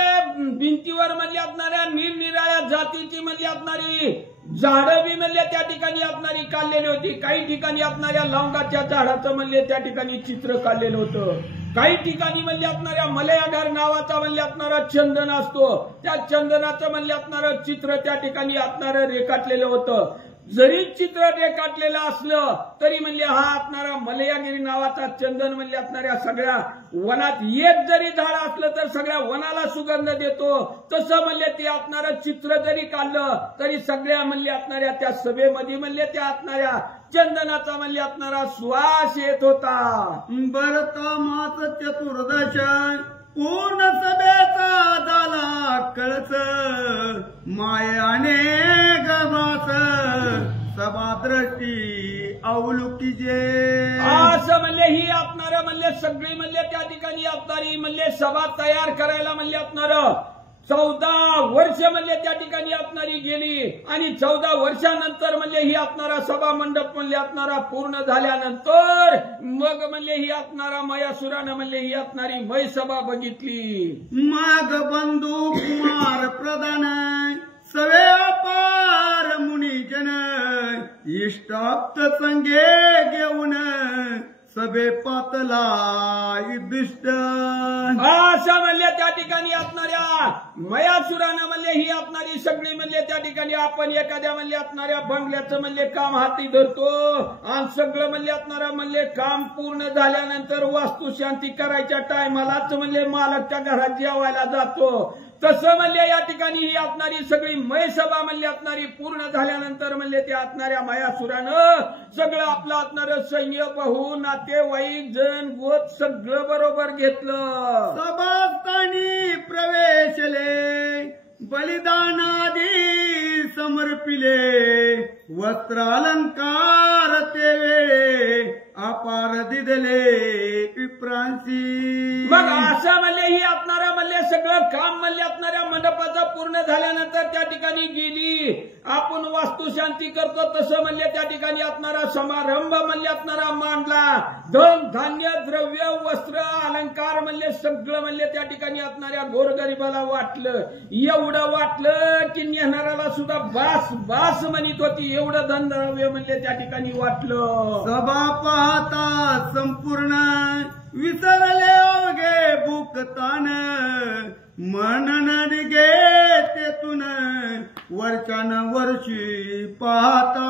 भिंतीवर म्हणले असणाऱ्या निरनिराळ्या जातीची म्हणले असणारी झाडं बी म्हणले त्या ठिकाणी असणारी काढलेली होती. काही ठिकाणी असणाऱ्या लवंगाच्या झाडाचं म्हणले त्या ठिकाणी चित्र काढलेलं होतं. काही ठिकाणी म्हणले असणाऱ्या मलयागार नावाचा म्हणले असणारा चंदन असतो त्या चंदनाचं म्हणले असणारं चित्र त्या ठिकाणी असणारं रेखाटलेलं होतं. जरी चित्र रेखाटलेलं असलं तरी म्हणले हा असणारा मलयागिरी नावाचा चंदन म्हणले असणाऱ्या सगळ्या वनात एक जरी झाड असलं तर सगळ्या वनाला सुगंध देतो. तसं म्हणले ते असणारं चित्र जरी काढलं तरी सगळ्या म्हणले असणाऱ्या त्या सभेमध्ये म्हणले त्या असणाऱ्या चंदनाचा म्हणले असणारा सुवास येत होता. भरता मास चतुर्दश पूर्ण सभेचा झाला कळस मायाने गवास सभादृष्टी अवलुकीजे. असं म्हणले ही असणारं म्हणले सगळी म्हणले त्या ठिकाणी असणारी म्हणले सभा तयार करायला म्हणले असणारं 14 वर्ष म्हणले त्या ठिकाणी असणारी गेली आणि 14 वर्षानंतर म्हणले ही असणारा सभा मंडप म्हणले असणारा पूर्ण झाल्यानंतर मग म्हणले ही असणारा मयासुरानं म्हणले ही असणारी मय सभा बघितली. माग बंधू कुमार प्रधान सवे अपार मुनिजन इष्टाप्त संगे घेऊन सभे पातला दुष्ट. असं म्हणले त्या ठिकाणी असणाऱ्या मयासुरानं म्हणले ही असणारी सगळी म्हणले त्या ठिकाणी आपण एखाद्या म्हणले असणाऱ्या बंगल्याचं म्हणले काम हाती धरतो आणि सगळं म्हणले असणारं म्हणले काम पूर्ण झाल्यानंतर वास्तुशांती करायच्या टायमालाच म्हणले मालकच्या घरात जेवायला जातो. तसं म्हणले या ठिकाणी ही असणारी सगळी मयसभा म्हणले असणारी पूर्ण झाल्यानंतर म्हणले त्या असणाऱ्या मयासुरानं सगळं आपलं असणारं सैन्य बहु नातेवाईक जण गोत सगळं बरोबर घेतलं. सभास्थानी प्रवेशले बलिदानादी समर्पिले वस्त्रालंकार तेवे अपार दिदले विप्रांसी. मग असं म्हणले ही असणारं म्हणले सगळं काम म्हणले असणाऱ्या मंडपाचं पूर्ण झाल्यानंतर त्या ठिकाणी गेली आपण वास्तुशांती करतो तसं म्हणले त्या ठिकाणी असणारा समारंभ म्हणले असणारा मांडला. धन धान्य द्रव्य वस्त्र अलंकार म्हणले सगळं म्हणले त्या ठिकाणी असणाऱ्या गोरगरिबाला वाटलं. एवढं वाटलं की नेहणाऱ्याला सुद्धा बास बास म्हणत होती. एवढं धन द्रव्य म्हणले त्या ठिकाणी वाटलं. सभा पाहता संपूर्ण विसरले अवघे भूकतान मनन गे तेतून वर्षान वर्षी पाहता.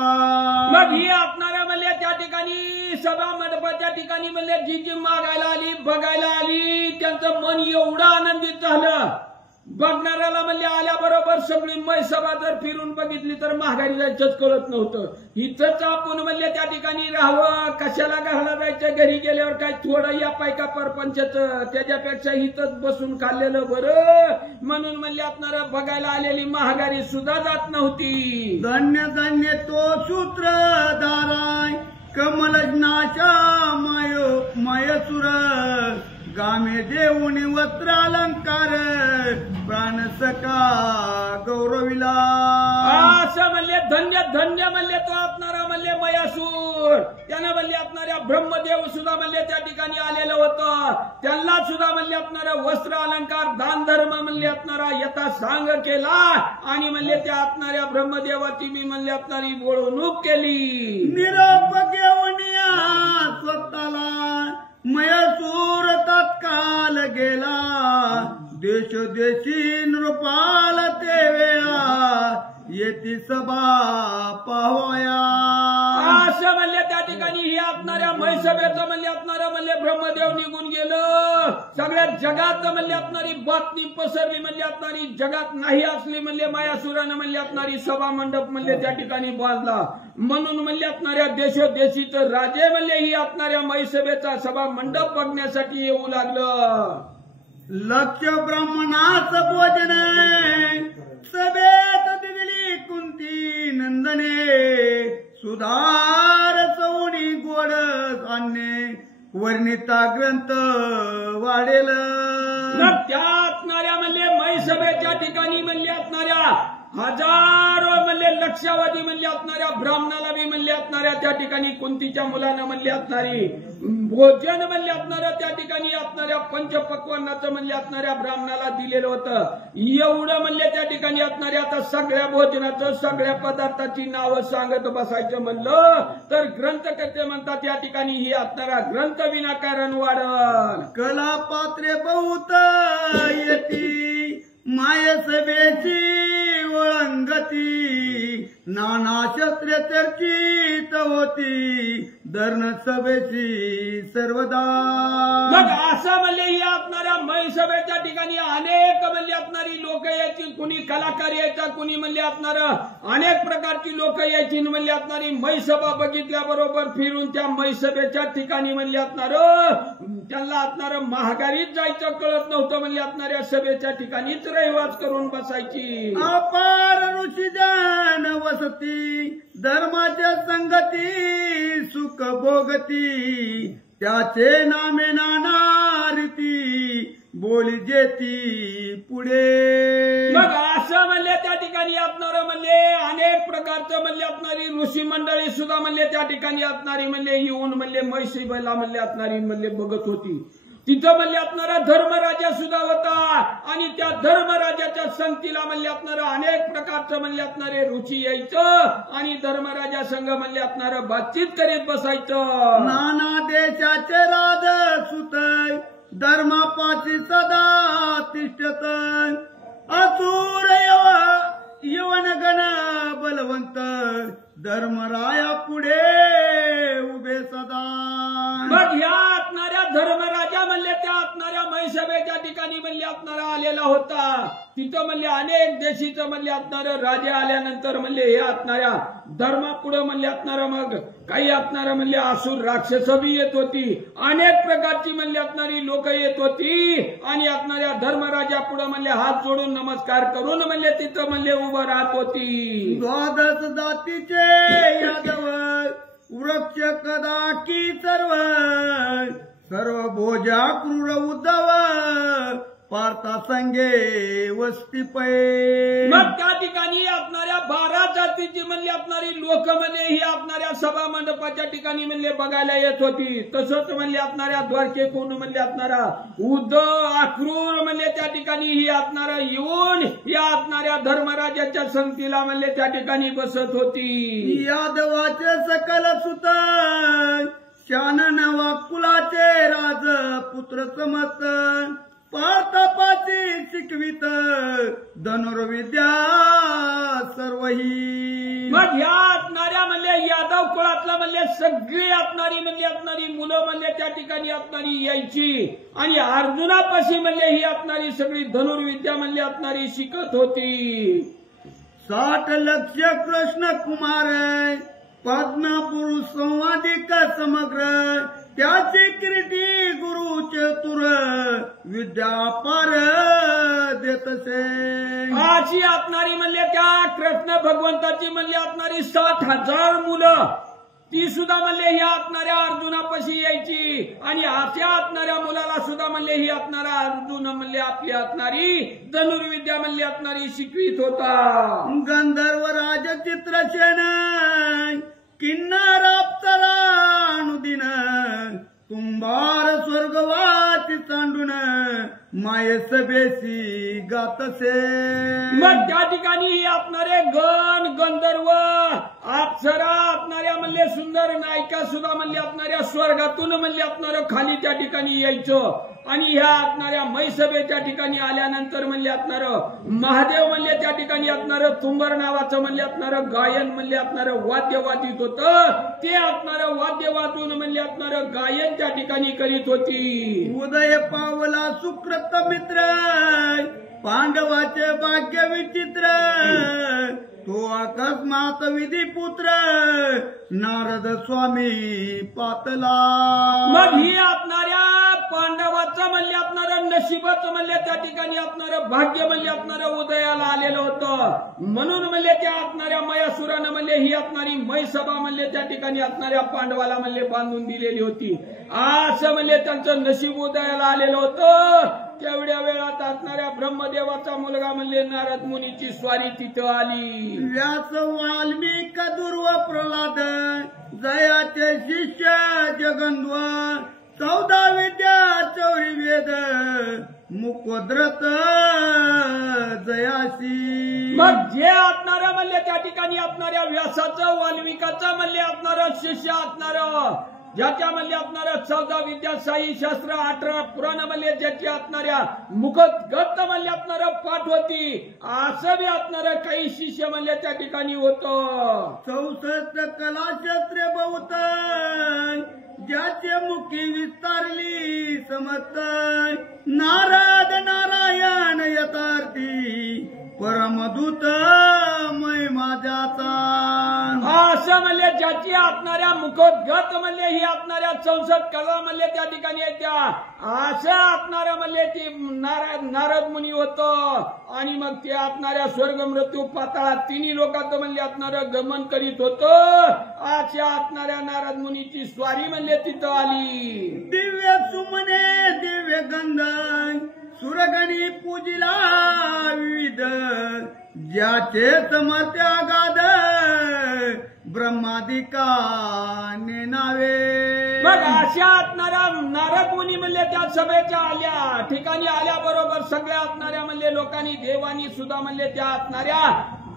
मग ही असणाऱ्या म्हणले त्या ठिकाणी सभा मंडपाच्या ठिकाणी म्हणले जी जी मागायला आली बघायला आली त्यांचं मन एवढं आनंदित झालं. बघणाऱ्याला म्हणले आल्याबरोबर सगळी मय सभा जर फिरून बघितली तर महागारी जायचंच कळत नव्हतं. इथंच आपण म्हणले त्या ठिकाणी राहावं कशाला घराला जायचं घरी गेल्यावर काय थोडं या पायका परपंचाचं त्याच्यापेक्षा इथंच बसून खाल्लेलं बरं म्हणून म्हणले आपणारा बघायला आलेली महागारी सुद्धा जात नव्हती. धन्य धन्य तो सूत्रधाराय कमलजनाच्या मयसुर गामे देऊनी वस्त्रालंकार प्राण सका गौरविला. असं म्हणले धन्य धन्य म्हणले तो आपणारा म्हणले मयासूर त्यानं म्हणले आपणाऱ्या ब्रह्मदेव ब्रह्मदेव सुद्धा म्हणले त्या ठिकाणी आलेलं होतं. त्यांना सुद्धा म्हणले असणारं वस्त्र अलंकार दान धर्म म्हणले असणारा यथा सांग केला आणि म्हणले त्या असणाऱ्या ब्रह्मदेवाची मी म्हणले असणारी बोलवणूक केली. निरोप घेऊन स्वतःला मयसूर तत्काल गेला, देश देशी नृपाल ते वेळा येती सभा पाहाया. असं म्हणले त्या ठिकाणी ही असणाऱ्या मैसभेचं म्हणले असणारं म्हणले ब्रह्मदेव निघून गेलं. सगळ्या जगात म्हणले असणारी बातमी पसरली म्हणले असणारी जगात नाही असली म्हणले मायासुरानं म्हणले असणारी सभा मंडप म्हणले त्या ठिकाणी बांधला. म्हणून म्हणले असणाऱ्या देशोदेशीचं राजे म्हणले ही असणाऱ्या मैसभेचा सभा मंडप बघण्यासाठी येऊ लागलं. लक्ष ब्राह्मणाचं भोजन सभेत दिली कुंती नंदने, सुधार सवणी गोड धान्य वर्णिता ग्रंथ वाढेल. मग त्या असणाऱ्या म्हणले मैसभेच्या ठिकाणी म्हणले असणाऱ्या हजारो म्हणले लक्षावधी म्हणले असणाऱ्या ब्राह्मणाला बी म्हणले असणाऱ्या त्या ठिकाणी कुंतीच्या मुलांना म्हणले असणारी भोजन म्हणले असणाऱ्या त्या ठिकाणी असणाऱ्या पंचपक्वान्नाचं म्हणले असणाऱ्या ब्राह्मणाला दिलेलं होतं. एवढं म्हणले त्या ठिकाणी असणाऱ्या आता सगळ्या भोजनाचं सगळ्या पदार्थाची नावं सांगत बसायचं म्हणलं तर ग्रंथकर्ते म्हणतात या ठिकाणी ही असणारा ग्रंथ विनाकारण वाढल. कला पात्रे बहुत येती मायसभेची ओळंगती, नाना शस्त्रे चर्चित होती धर्ण सभेची सर्वदा. मग असं म्हणले ही असणाऱ्या मैसभेच्या ठिकाणी अनेक म्हणले असणारी लोक यायची, कुणी कलाकार यायचा, कुणी म्हणले असणार अनेक प्रकारची लोक यायची. म्हणले असणारी मैसभा बघितल्याबरोबर फिरून त्या मैसभेच्या ठिकाणी म्हणले असणार त्यांना असणार महागारीत जायचं कळत नव्हतं. म्हणले असणाऱ्या सभेच्या ठिकाणीच रहिवास करून बसायची. अपार ऋषीजन वसती धर्माच्या संगती सुख भोगती, त्याचे नामे नाना रीती बोली जेती पुढे. मग असं म्हणले त्या ठिकाणी असणार म्हणले अनेक प्रकारचं म्हणले असणारी ऋषी मंडळी सुद्धा म्हणले त्या ठिकाणी असणारी म्हणले येऊन म्हणले मैसभेला म्हणले असणारी म्हणले बघत होती. तिथं म्हणले असणारा धर्मराजा सुद्धा होता आणि त्या धर्मराजाच्या संगतीला म्हणले असणारं अनेक प्रकारचं म्हणले असणारे रुची यायचं आणि धर्मराजा संघ म्हणले असणारं बातचीत करीत बसायचं. नाना देशाचे राज सुत धर्मापाची सदा तिष्ठत, असुर यवन गण बलवंत धर्मराया पुढे उभे सदा. मग ह्या असणाऱ्या धर्मराजा म्हणले त्या असणाऱ्या मैसभेच्या ठिकाणी म्हणले असणारा आलेला होता. तिथं म्हणले अनेक देशीचं म्हणले असणारं राजे आल्यानंतर म्हणले हे असणाऱ्या धर्मापुढे म्हणले असणारं मग काही असणारं म्हणले असुर राक्षस बी येत होती, अनेक प्रकारची म्हणले असणारी लोक येत होती आणि असणाऱ्या धर्मराजा पुढे म्हणले हात जोडून नमस्कार करून म्हणले तिथं म्हणले उभं राहत होती. द्वादश जातीचे यादव वृक्ष कदाकी सर्व भोजा क्रूर उद्धव पार्था संगे वस्ती पै. मग त्या ठिकाणी असणाऱ्या 12 जातीची म्हणले असणारी लोक म्हणे ही असणाऱ्या सभा मंडपाच्या ठिकाणी म्हणले बघायला येत होती. तसंच म्हणले असणाऱ्या द्वारकेहून म्हणले असणारा उद्धव अक्रूर म्हणले त्या ठिकाणी ही असणारा येऊन या असणाऱ्या धर्मराजाच्या संगतीला म्हणले त्या ठिकाणी बसत होती. यादवाचे सकल सुत शानन वाकुलाचे राज पुत्र समत, पार्थापाची शिकवित धनुर्विद्या सर्वही. मग ह्या असणाऱ्या म्हणले यादव कुळातला म्हणले सगळी असणारी म्हणले असणारी मुलं म्हणले त्या ठिकाणी असणारी यायची आणि अर्जुनापाशी म्हणले ही असणारी सगळी धनुर्विद्या म्हणले असणारी शिकत होती. 60 लक्ष कृष्ण कुमार पद्म पुरुष संवादिक समग्र, त्याची कीर्ती गुरु चतुर विद्या पार देतसे. अशी असणारी म्हणले त्या कृष्ण भगवंताची म्हणले असणारी 60,000 मुलं ती सुद्धा म्हणले ही असणाऱ्या अर्जुनापाशी यायची आणि अशा असणाऱ्या मुलाला सुद्धा म्हणले ही असणारा अर्जुन म्हणले आपली असणारी धनुर्विद्या म्हणले असणारी शिकवित होता. गंधर्व राज चित्रसेन किन्नर अप्सरा अनुदिन माये सभेसी गातसे. मग त्या ठिकाणी असणारे गण गंधर्व अप्सरा असणाऱ्या म्हणले सुंदर नायिका सुद्धा म्हणले असणाऱ्या स्वर्गातून म्हणले असणारं खाली त्या ठिकाणी यायचं. आणि ह्या असणाऱ्या मैसभेच्या ठिकाणी आल्यानंतर म्हणले असणारं महादेव म्हणले त्या ठिकाणी असणारं तुंबर नावाचं म्हणले असणारं गायन म्हणले असणारं वाद्य वाजित होतं. ते असणारं वाद्य वाजून म्हणले असणारं गायन त्या ठिकाणी करीत होती. उदय पावला सुकृत मित्र पांडवाचे भाग्य विचित्र तो अकस्मात विधी पुत्र नारद स्वामी पातला. मग ही असणाऱ्या पांडवाचं म्हणले असणारं नशिबाचं म्हणले त्या ठिकाणी असणारं भाग्य म्हणले असणारं उदयाला आलेलं होतं. म्हणून म्हणले त्या असणाऱ्या मयासुरानं म्हणले ही असणारी मैसभा म्हणले त्या ठिकाणी असणाऱ्या पांडवाला म्हणले बांधून दिलेली होती. असं म्हणले त्यांचं नशीब उदयाला आलेलं होतं. तेवढ्या वेळात असणाऱ्या ब्रह्मदेवाचा मुलगा म्हणले नारद मुनीची स्वारी तिथं आली. व्यास वाल्मिक दुर्व प्रल्हाद जयाचे शिष्य जगन्व 14 विद्या 4 वेद मुकोद्रत जयासी. मग जे असणाऱ्या म्हणले त्या ठिकाणी असणाऱ्या व्यासाचं वाल्मिकाचं म्हणले असणारं शिष्य असणारं ज्याच्या म्हणले असणाऱ्या 14 विद्या 6 शास्त्र 18 पुराण म्हणले ज्याची असणाऱ्या मुखगत म्हणले असणारं पाठ होती. असं बी असणारं काही शिष्य म्हणले त्या ठिकाणी होतं. 64 कला शस्त्रे बहुत ज्याचे मुखी विस्तारली समर्थ नारद नारायण यथार्थी परमदूत महिमा ज्याचा. असं म्हणले ज्याची असणाऱ्या मुखोद्गत म्हणले ही असणाऱ्या 64 कला म्हणले त्या ठिकाणी येत्या. असं असणाऱ्या म्हणले ती नारद मुनी होतं. आणि मग ते असणाऱ्या स्वर्ग मृत्यू पाताळात तिन्ही लोकांचं म्हणले असणारं गमन करीत होतं. अशा असणाऱ्या नारद मुनीची स्वारी म्हणले तिथं आली. दिव्य सुमने दिव्य गंध सुरगणी पूजिला विविध ज्याचे समर्थ अगाध ब्रह्मादिकाने नावे. मग अशा असणाऱ्या नारद मुनी म्हणले त्या सभेच्या आल्या ठिकाणी आल्याबरोबर सगळ्या असणाऱ्या म्हणले लोकांनी देवानी सुद्धा म्हणले त्या असणाऱ्या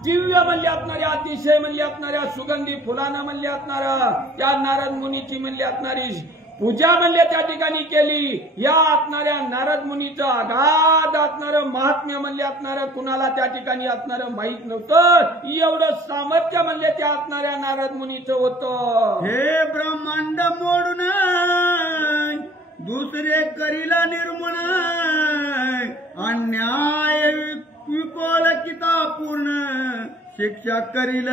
दिव्य म्हणले असणाऱ्या अतिशय म्हणले असणाऱ्या सुगंधी फुलानं म्हणले असणाऱ्या त्या नारद मुनीची म्हणले असणारी पूजा म्हणले त्या ठिकाणी केली. या असणाऱ्या नारद मुनीचं अगाध असणारं महात्म्य म्हणले असणारं कुणाला त्या ठिकाणी असणारं माहीत नव्हतं. एवढं सामर्थ्य म्हणले त्या असणाऱ्या नारद मुनीचं होतं. हे ब्रह्मांड मोडून दुसरे करीला निर्मूळ अन्याय विकोल किता पूर्ण शिक्षा करील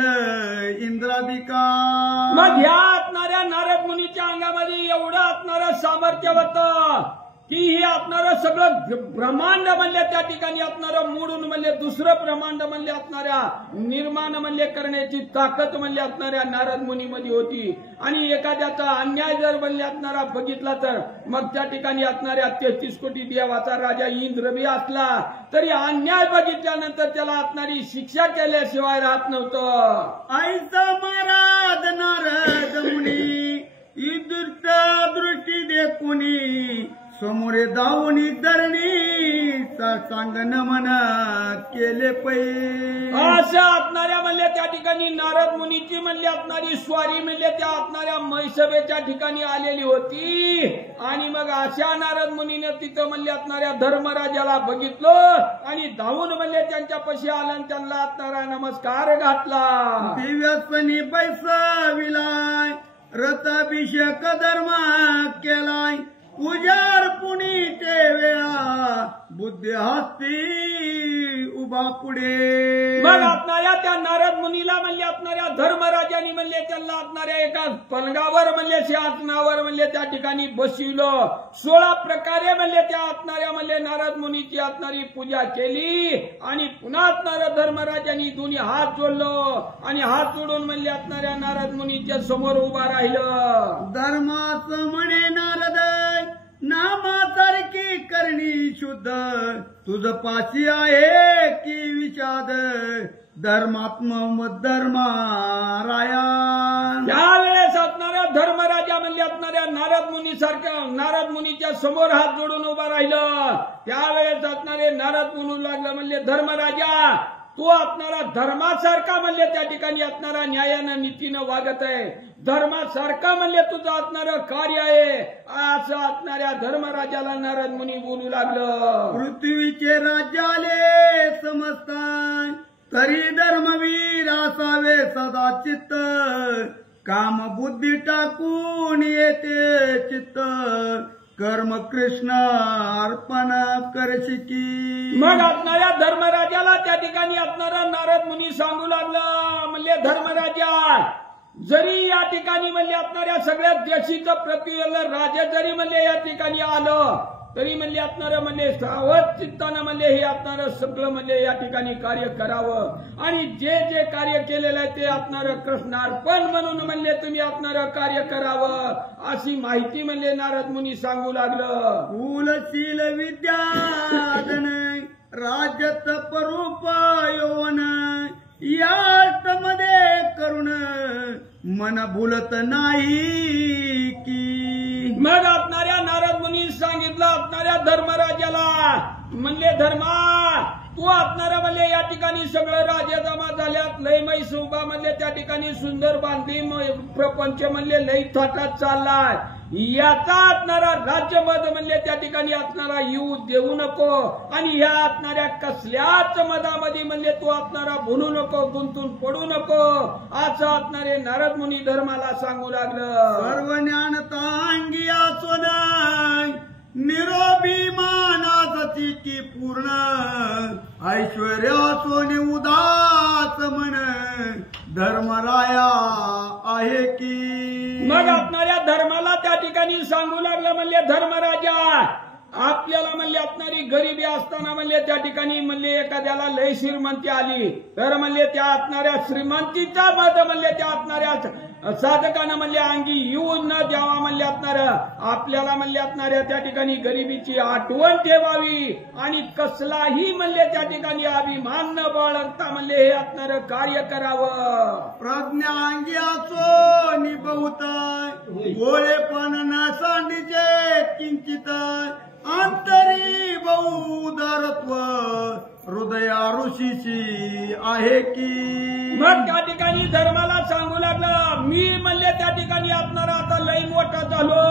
इंद्रादिका. मग ह्या असणाऱ्या नारद मुनीच्या अंगामध्ये एवढं असणारं सामर्थ्य होतं की हे असणारं सगळं ब्रह्मांड म्हणले त्या ठिकाणी असणारं मोडून म्हणले दुसरं ब्रह्मांड म्हणले असणाऱ्या निर्माण म्हणले करण्याची ताकद म्हणले असणाऱ्या नारद मुनीमध्ये होती. आणि एखाद्याचा अन्याय जर म्हणले असणारा बघितला तर मग त्या ठिकाणी असणाऱ्या 33 कोटी देवाचा राजा इंद्र बी असला तरी अन्याय बघितल्यानंतर त्याला असणारी शिक्षा केल्याशिवाय राहत नव्हतं. ऐसा महाराज नारद मुनी दृष्टी देखुनी समोरे दावणी धरणी सांगण म्हणा केले पै. अशा असणाऱ्या म्हणले त्या ठिकाणी नारद मुनीची म्हणले असणारी स्वारी म्हणले त्या असणाऱ्या मैसभेच्या ठिकाणी आलेली होती. आणि मग अशा नारद मुनीने तिथं म्हणले असणाऱ्या धर्मराजाला बघितलं आणि धावून म्हणले त्यांच्यापाशी आला आणि त्यांना असणारा नमस्कार घातला. दिव्यसनी बैसविलाय रथाभिषेक धर्म केलाय उजार पुणी ते वेळा बुद्धी हस्ती उभा पुढे. मग असणाऱ्या त्या नारद मुनीला म्हणले असणाऱ्या धर्मराजांनी म्हणले त्यांना असणाऱ्या एका पलंगावर म्हणले सिंहासनावर म्हणले त्या ठिकाणी बसविलं. 16 प्रकारे म्हणले त्या असणाऱ्या म्हणले नारद मुनीची असणारी पूजा केली. आणि पुन्हा असणाऱ्या धर्मराजांनी दोन्ही हात जोडलं आणि हात जोडून म्हणले असणाऱ्या नारद मुनीच्या समोर उभा राहिलं. धर्माचं म्हणे नारद नामासारखी करणी शुद्ध तुझ पाशी आहे की विषाद धर्मात्म धर्माराया. त्यावेळेस असणाऱ्या धर्मराजा म्हणले म्हणले असणाऱ्या नारद मुनीच्या समोर हात जोडून उभा राहिलं. त्यावेळेस असणारे नारद म्हणू लागलं, म्हणले धर्मराजा तो असणारा धर्मासारखा म्हणले त्या ठिकाणी असणारा न्यायानं नीतीनं वागत आहे, धर्मासारखा म्हणले तुझं असणारं कार्य आहे, असं असणाऱ्या धर्मराजाला नारद मुनी बोलू लागलं. पृथ्वीचे राज्याले समजता तरी धर्मवीर असावे सदा चित्त, काम बुद्धी टाकून येते चित्त, कर्म कृष्ण अर्पण करशिकी. मग असणाऱ्या धर्मराजाला त्या ठिकाणी असणारा नारद मुनी सांगू लागला, म्हणले धर्मराजा जरी या ठिकाणी म्हणले असणाऱ्या सगळ्या देशीचं पृथ्वीला राजा जरी म्हणले या ठिकाणी आलं तरी म्हणले असणारं म्हणले सावध चित्तानं म्हणले हे असणारं सगळं म्हणले या ठिकाणी कार्य करावं आणि जे जे कार्य केलेलं आहे ते असणारं कृष्णार्पण म्हणून म्हणले तुम्ही असणारं कार्य करावं, अशी माहिती म्हणले नारद मुनी सांगू लागलं. कुलशील विद्याधन राज्य तपरूप यौवन, या मध्ये करुण मन भूलत नाही की. मग असणाऱ्या नारद मुनी सांगितलं असणाऱ्या धर्मराजाला, म्हणले धर्मा तू असणारा म्हणले या ठिकाणी सगळं राज्य जमा झाल्यात, लय मै शोभा म्हणले त्या ठिकाणी सुंदर बांधली प्रपंच म्हणले लई थाटात चाललाय, याचा असणारा राज्यमध म्हणले त्या ठिकाणी असणारा येऊ देऊ नको आणि ह्या असणाऱ्या कसल्याच मधामध्ये म्हणले तू असणारा बोलू नको, गुंतून पडू नको, असं असणारे नारद मुनी धर्माला सांगू लागलं. सर्व ज्ञानता अंगी असून निरोभिमानाची की पूर्ण, ऐश्वर्य सोने उदास मन धर्मराया आहे की. मग असणाऱ्या धर्माला त्या ठिकाणी सांगू लागलं, म्हणले धर्मराजा आपल्याला म्हणले असणारी गरिबी असताना म्हणले त्या ठिकाणी म्हणले एखाद्याला लय श्रीमंती आली तर म्हणले त्या असणाऱ्या श्रीमंतीचा मध म्हणले त्या असणाऱ्या साधकानं म्हणले अंगी येऊन न द्यावा म्हणले असणार, आपल्याला म्हणले असणाऱ्या त्या ठिकाणी गरिबीची आठवण ठेवावी आणि कसलाही म्हणले त्या ठिकाणी अभिमान न बाळगता म्हणले हे असणारं कार्य करावं. प्रज्ञांगी असो निभवत भोळेपण न सांडीचे किंचित, अंतरी बहुदरत्व हृदया ऋषीची आहे की. मग त्या ठिकाणी धर्माला सांगू लागलं, मी म्हणले त्या ठिकाणी असणार आता लई मोठा झालो,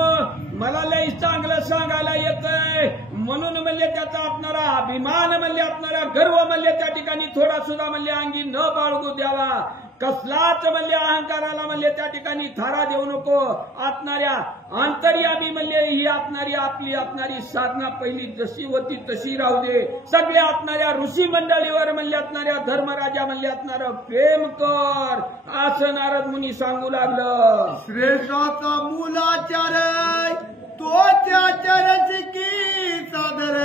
मला लई चांगलं सांगायला येतंय म्हणून म्हणले त्याचा असणारा अभिमान म्हणले असणारा गर्व म्हणले त्या ठिकाणी थोडा सुद्धा म्हणले अंगी न बाळगू द्यावा, कसलाच म्हणले अहंकाराला म्हणले त्या ठिकाणी थारा देऊ नको, असणाऱ्या अंतर्यामी म्हणले ही असणारी आपली असणारी साधना पहिली जशी होती तशी राहू दे, सगळ्या असणाऱ्या ऋषी मंडळीवर म्हणले असणाऱ्या धर्मराजा म्हणले असणारं प्रेम कर, असं नारद मुनी सांगू लागलं. श्रेष्ठाचा मूलाचार तोच्याचार की सादर,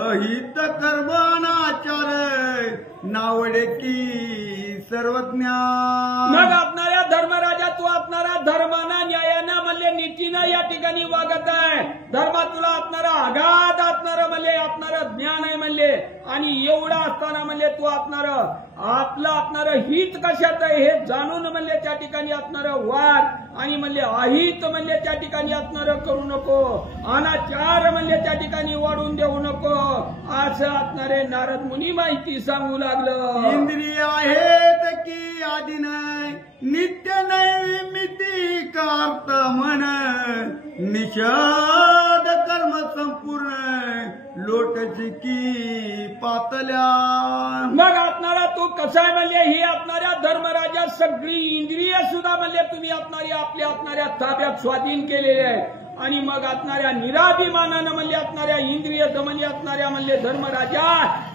अहित कर्मानाचार नावडे की सर्वज्ञा. मग असणाऱ्या धर्मराजा तू असणारा धर्मानं न्यायानं म्हणले नीतीनं या ठिकाणी वागत आहे, धर्मात तुला असणारा अगाध असणारं म्हणले असणारं ज्ञान आहे म्हणले आणि एवढा असताना म्हणले तू असणारं आपलं असणारं हित कशात आहे हे जाणून म्हणले त्या ठिकाणी असणारं वाद आणि म्हणले अहित म्हणले त्या ठिकाणी असणारं करू नको, अनाचार म्हणले त्या ठिकाणी वाढून देऊ नको, असं असणारे नारद मुनी माहिती सांगू लागलं. इंद्रिय आहेत की आधी नाही नित्य नैमित्ती कार्त मन, निषाद कर्म संपूर्ण लोटची की पातल्या. मग असणारा तू कसा आहे म्हणले ही असणाऱ्या धर्मराजा सगळी इंद्रिय सुद्धा म्हणले तुम्ही असणारी आपल्या असणाऱ्या ताब्यात स्वाधीन केलेले आहे आणि मग असणाऱ्या निराभिमानानं म्हणले असणाऱ्या इंद्रिय दमनी असणाऱ्या म्हणले धर्मराजा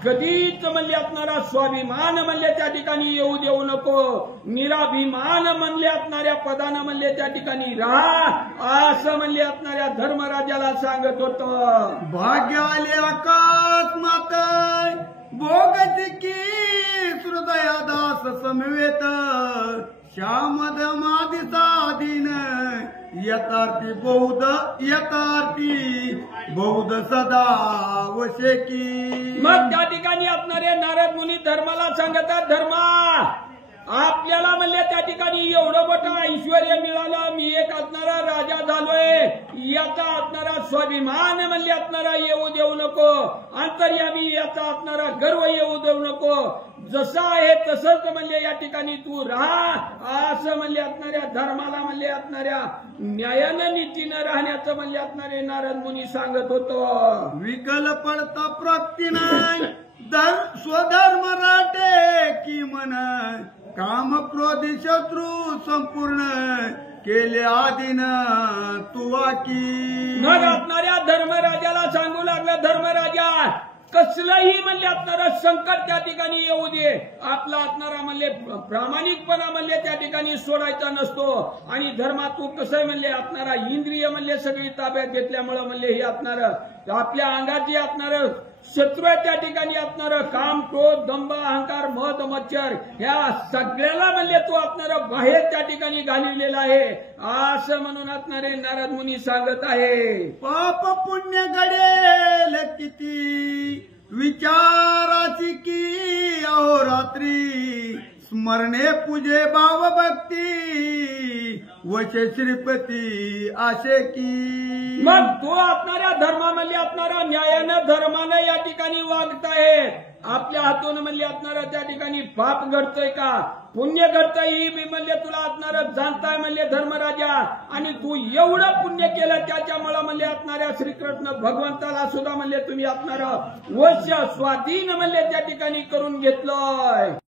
कधीच म्हणले असणारा स्वाभिमान म्हणले त्या ठिकाणी येऊ देऊ नको, निराभिमान म्हणले असणाऱ्या पदानं म्हणले त्या ठिकाणी राहा, असं म्हणले असणाऱ्या धर्मराजाला सांगत होतं. भाग्याले अकस्मात भोगती की हृदयादास समवेत, श्यामद मादिसाधीन यथार्थी बौद्ध सदा वशे की. मग त्या ठिकाणी असणारे नारद मुनी धर्माला सांगतात, धर्मा आपल्याला म्हणले त्या ठिकाणी एवढं मोठं ऐश्वर्य मिळालं, मी एक असणारा राजा याचा असणारा स्वाभिमान म्हणले असणारा येऊ देऊ नको, अंतर्यामी याचा असणारा गर्व येऊ देऊ नको. जसं आहे तसंच म्हणले या ठिकाणी तू राहा असं म्हणले असणाऱ्या धर्माला म्हणले असणाऱ्या न्यायानं नीतीनं राहण्याचं म्हणले असणारे नारद मुनी सांगत होतो. विकल पडता प्राप्ती नाही स्वधर्म राटे की मन काम क्रोधी शत्रू संपूर्ण केले आदिन तुवा की. मग असणाऱ्या धर्मराजाला सांगू लागला, धर्मराजा कसलंही म्हणले असणारं संकट त्या ठिकाणी येऊ दे, आपला असणारा म्हणले प्रामाणिकपणा म्हणले त्या ठिकाणी सोडायचा नसतो. आणि धर्मात तू कसं म्हणले असणारा इंद्रिय म्हणले सगळी ताब्यात घेतल्यामुळे म्हणले हे असणारं आपल्या अंगाची असणारं शत्रू त्या ठिकाणी असणारं काम क्रोध दंभ अहंकार मद मच्छर ह्या सगळ्याला म्हणले तो असणारं बाहेर त्या ठिकाणी घालवलेला आहे असं म्हणून असणारे नारद मुनी सांगत आहे. पाप पुण्य घडेल किती विचाराची की अहोरात्री स्मरणे पूजे भाव भक्ती वशे श्रीपती आशे की. मग तो असणाऱ्या धर्मामध्ये असणारा न्यायानं धर्मानं या ठिकाणी वागत आहे. आपल्या हातून म्हणले असणारा त्या ठिकाणी पाप घडतोय का पुण्य घडतंय ही मी म्हणले तुला असणारं जाणताय म्हणले धर्मराजा. आणि तू एवढं पुण्य केलं त्याच्यामुळे म्हणले असणाऱ्या श्रीकृष्ण भगवंताला सुद्धा म्हणले तुम्ही असणारं वश स्वाधीन म्हणले त्या ठिकाणी करून घेतलंय.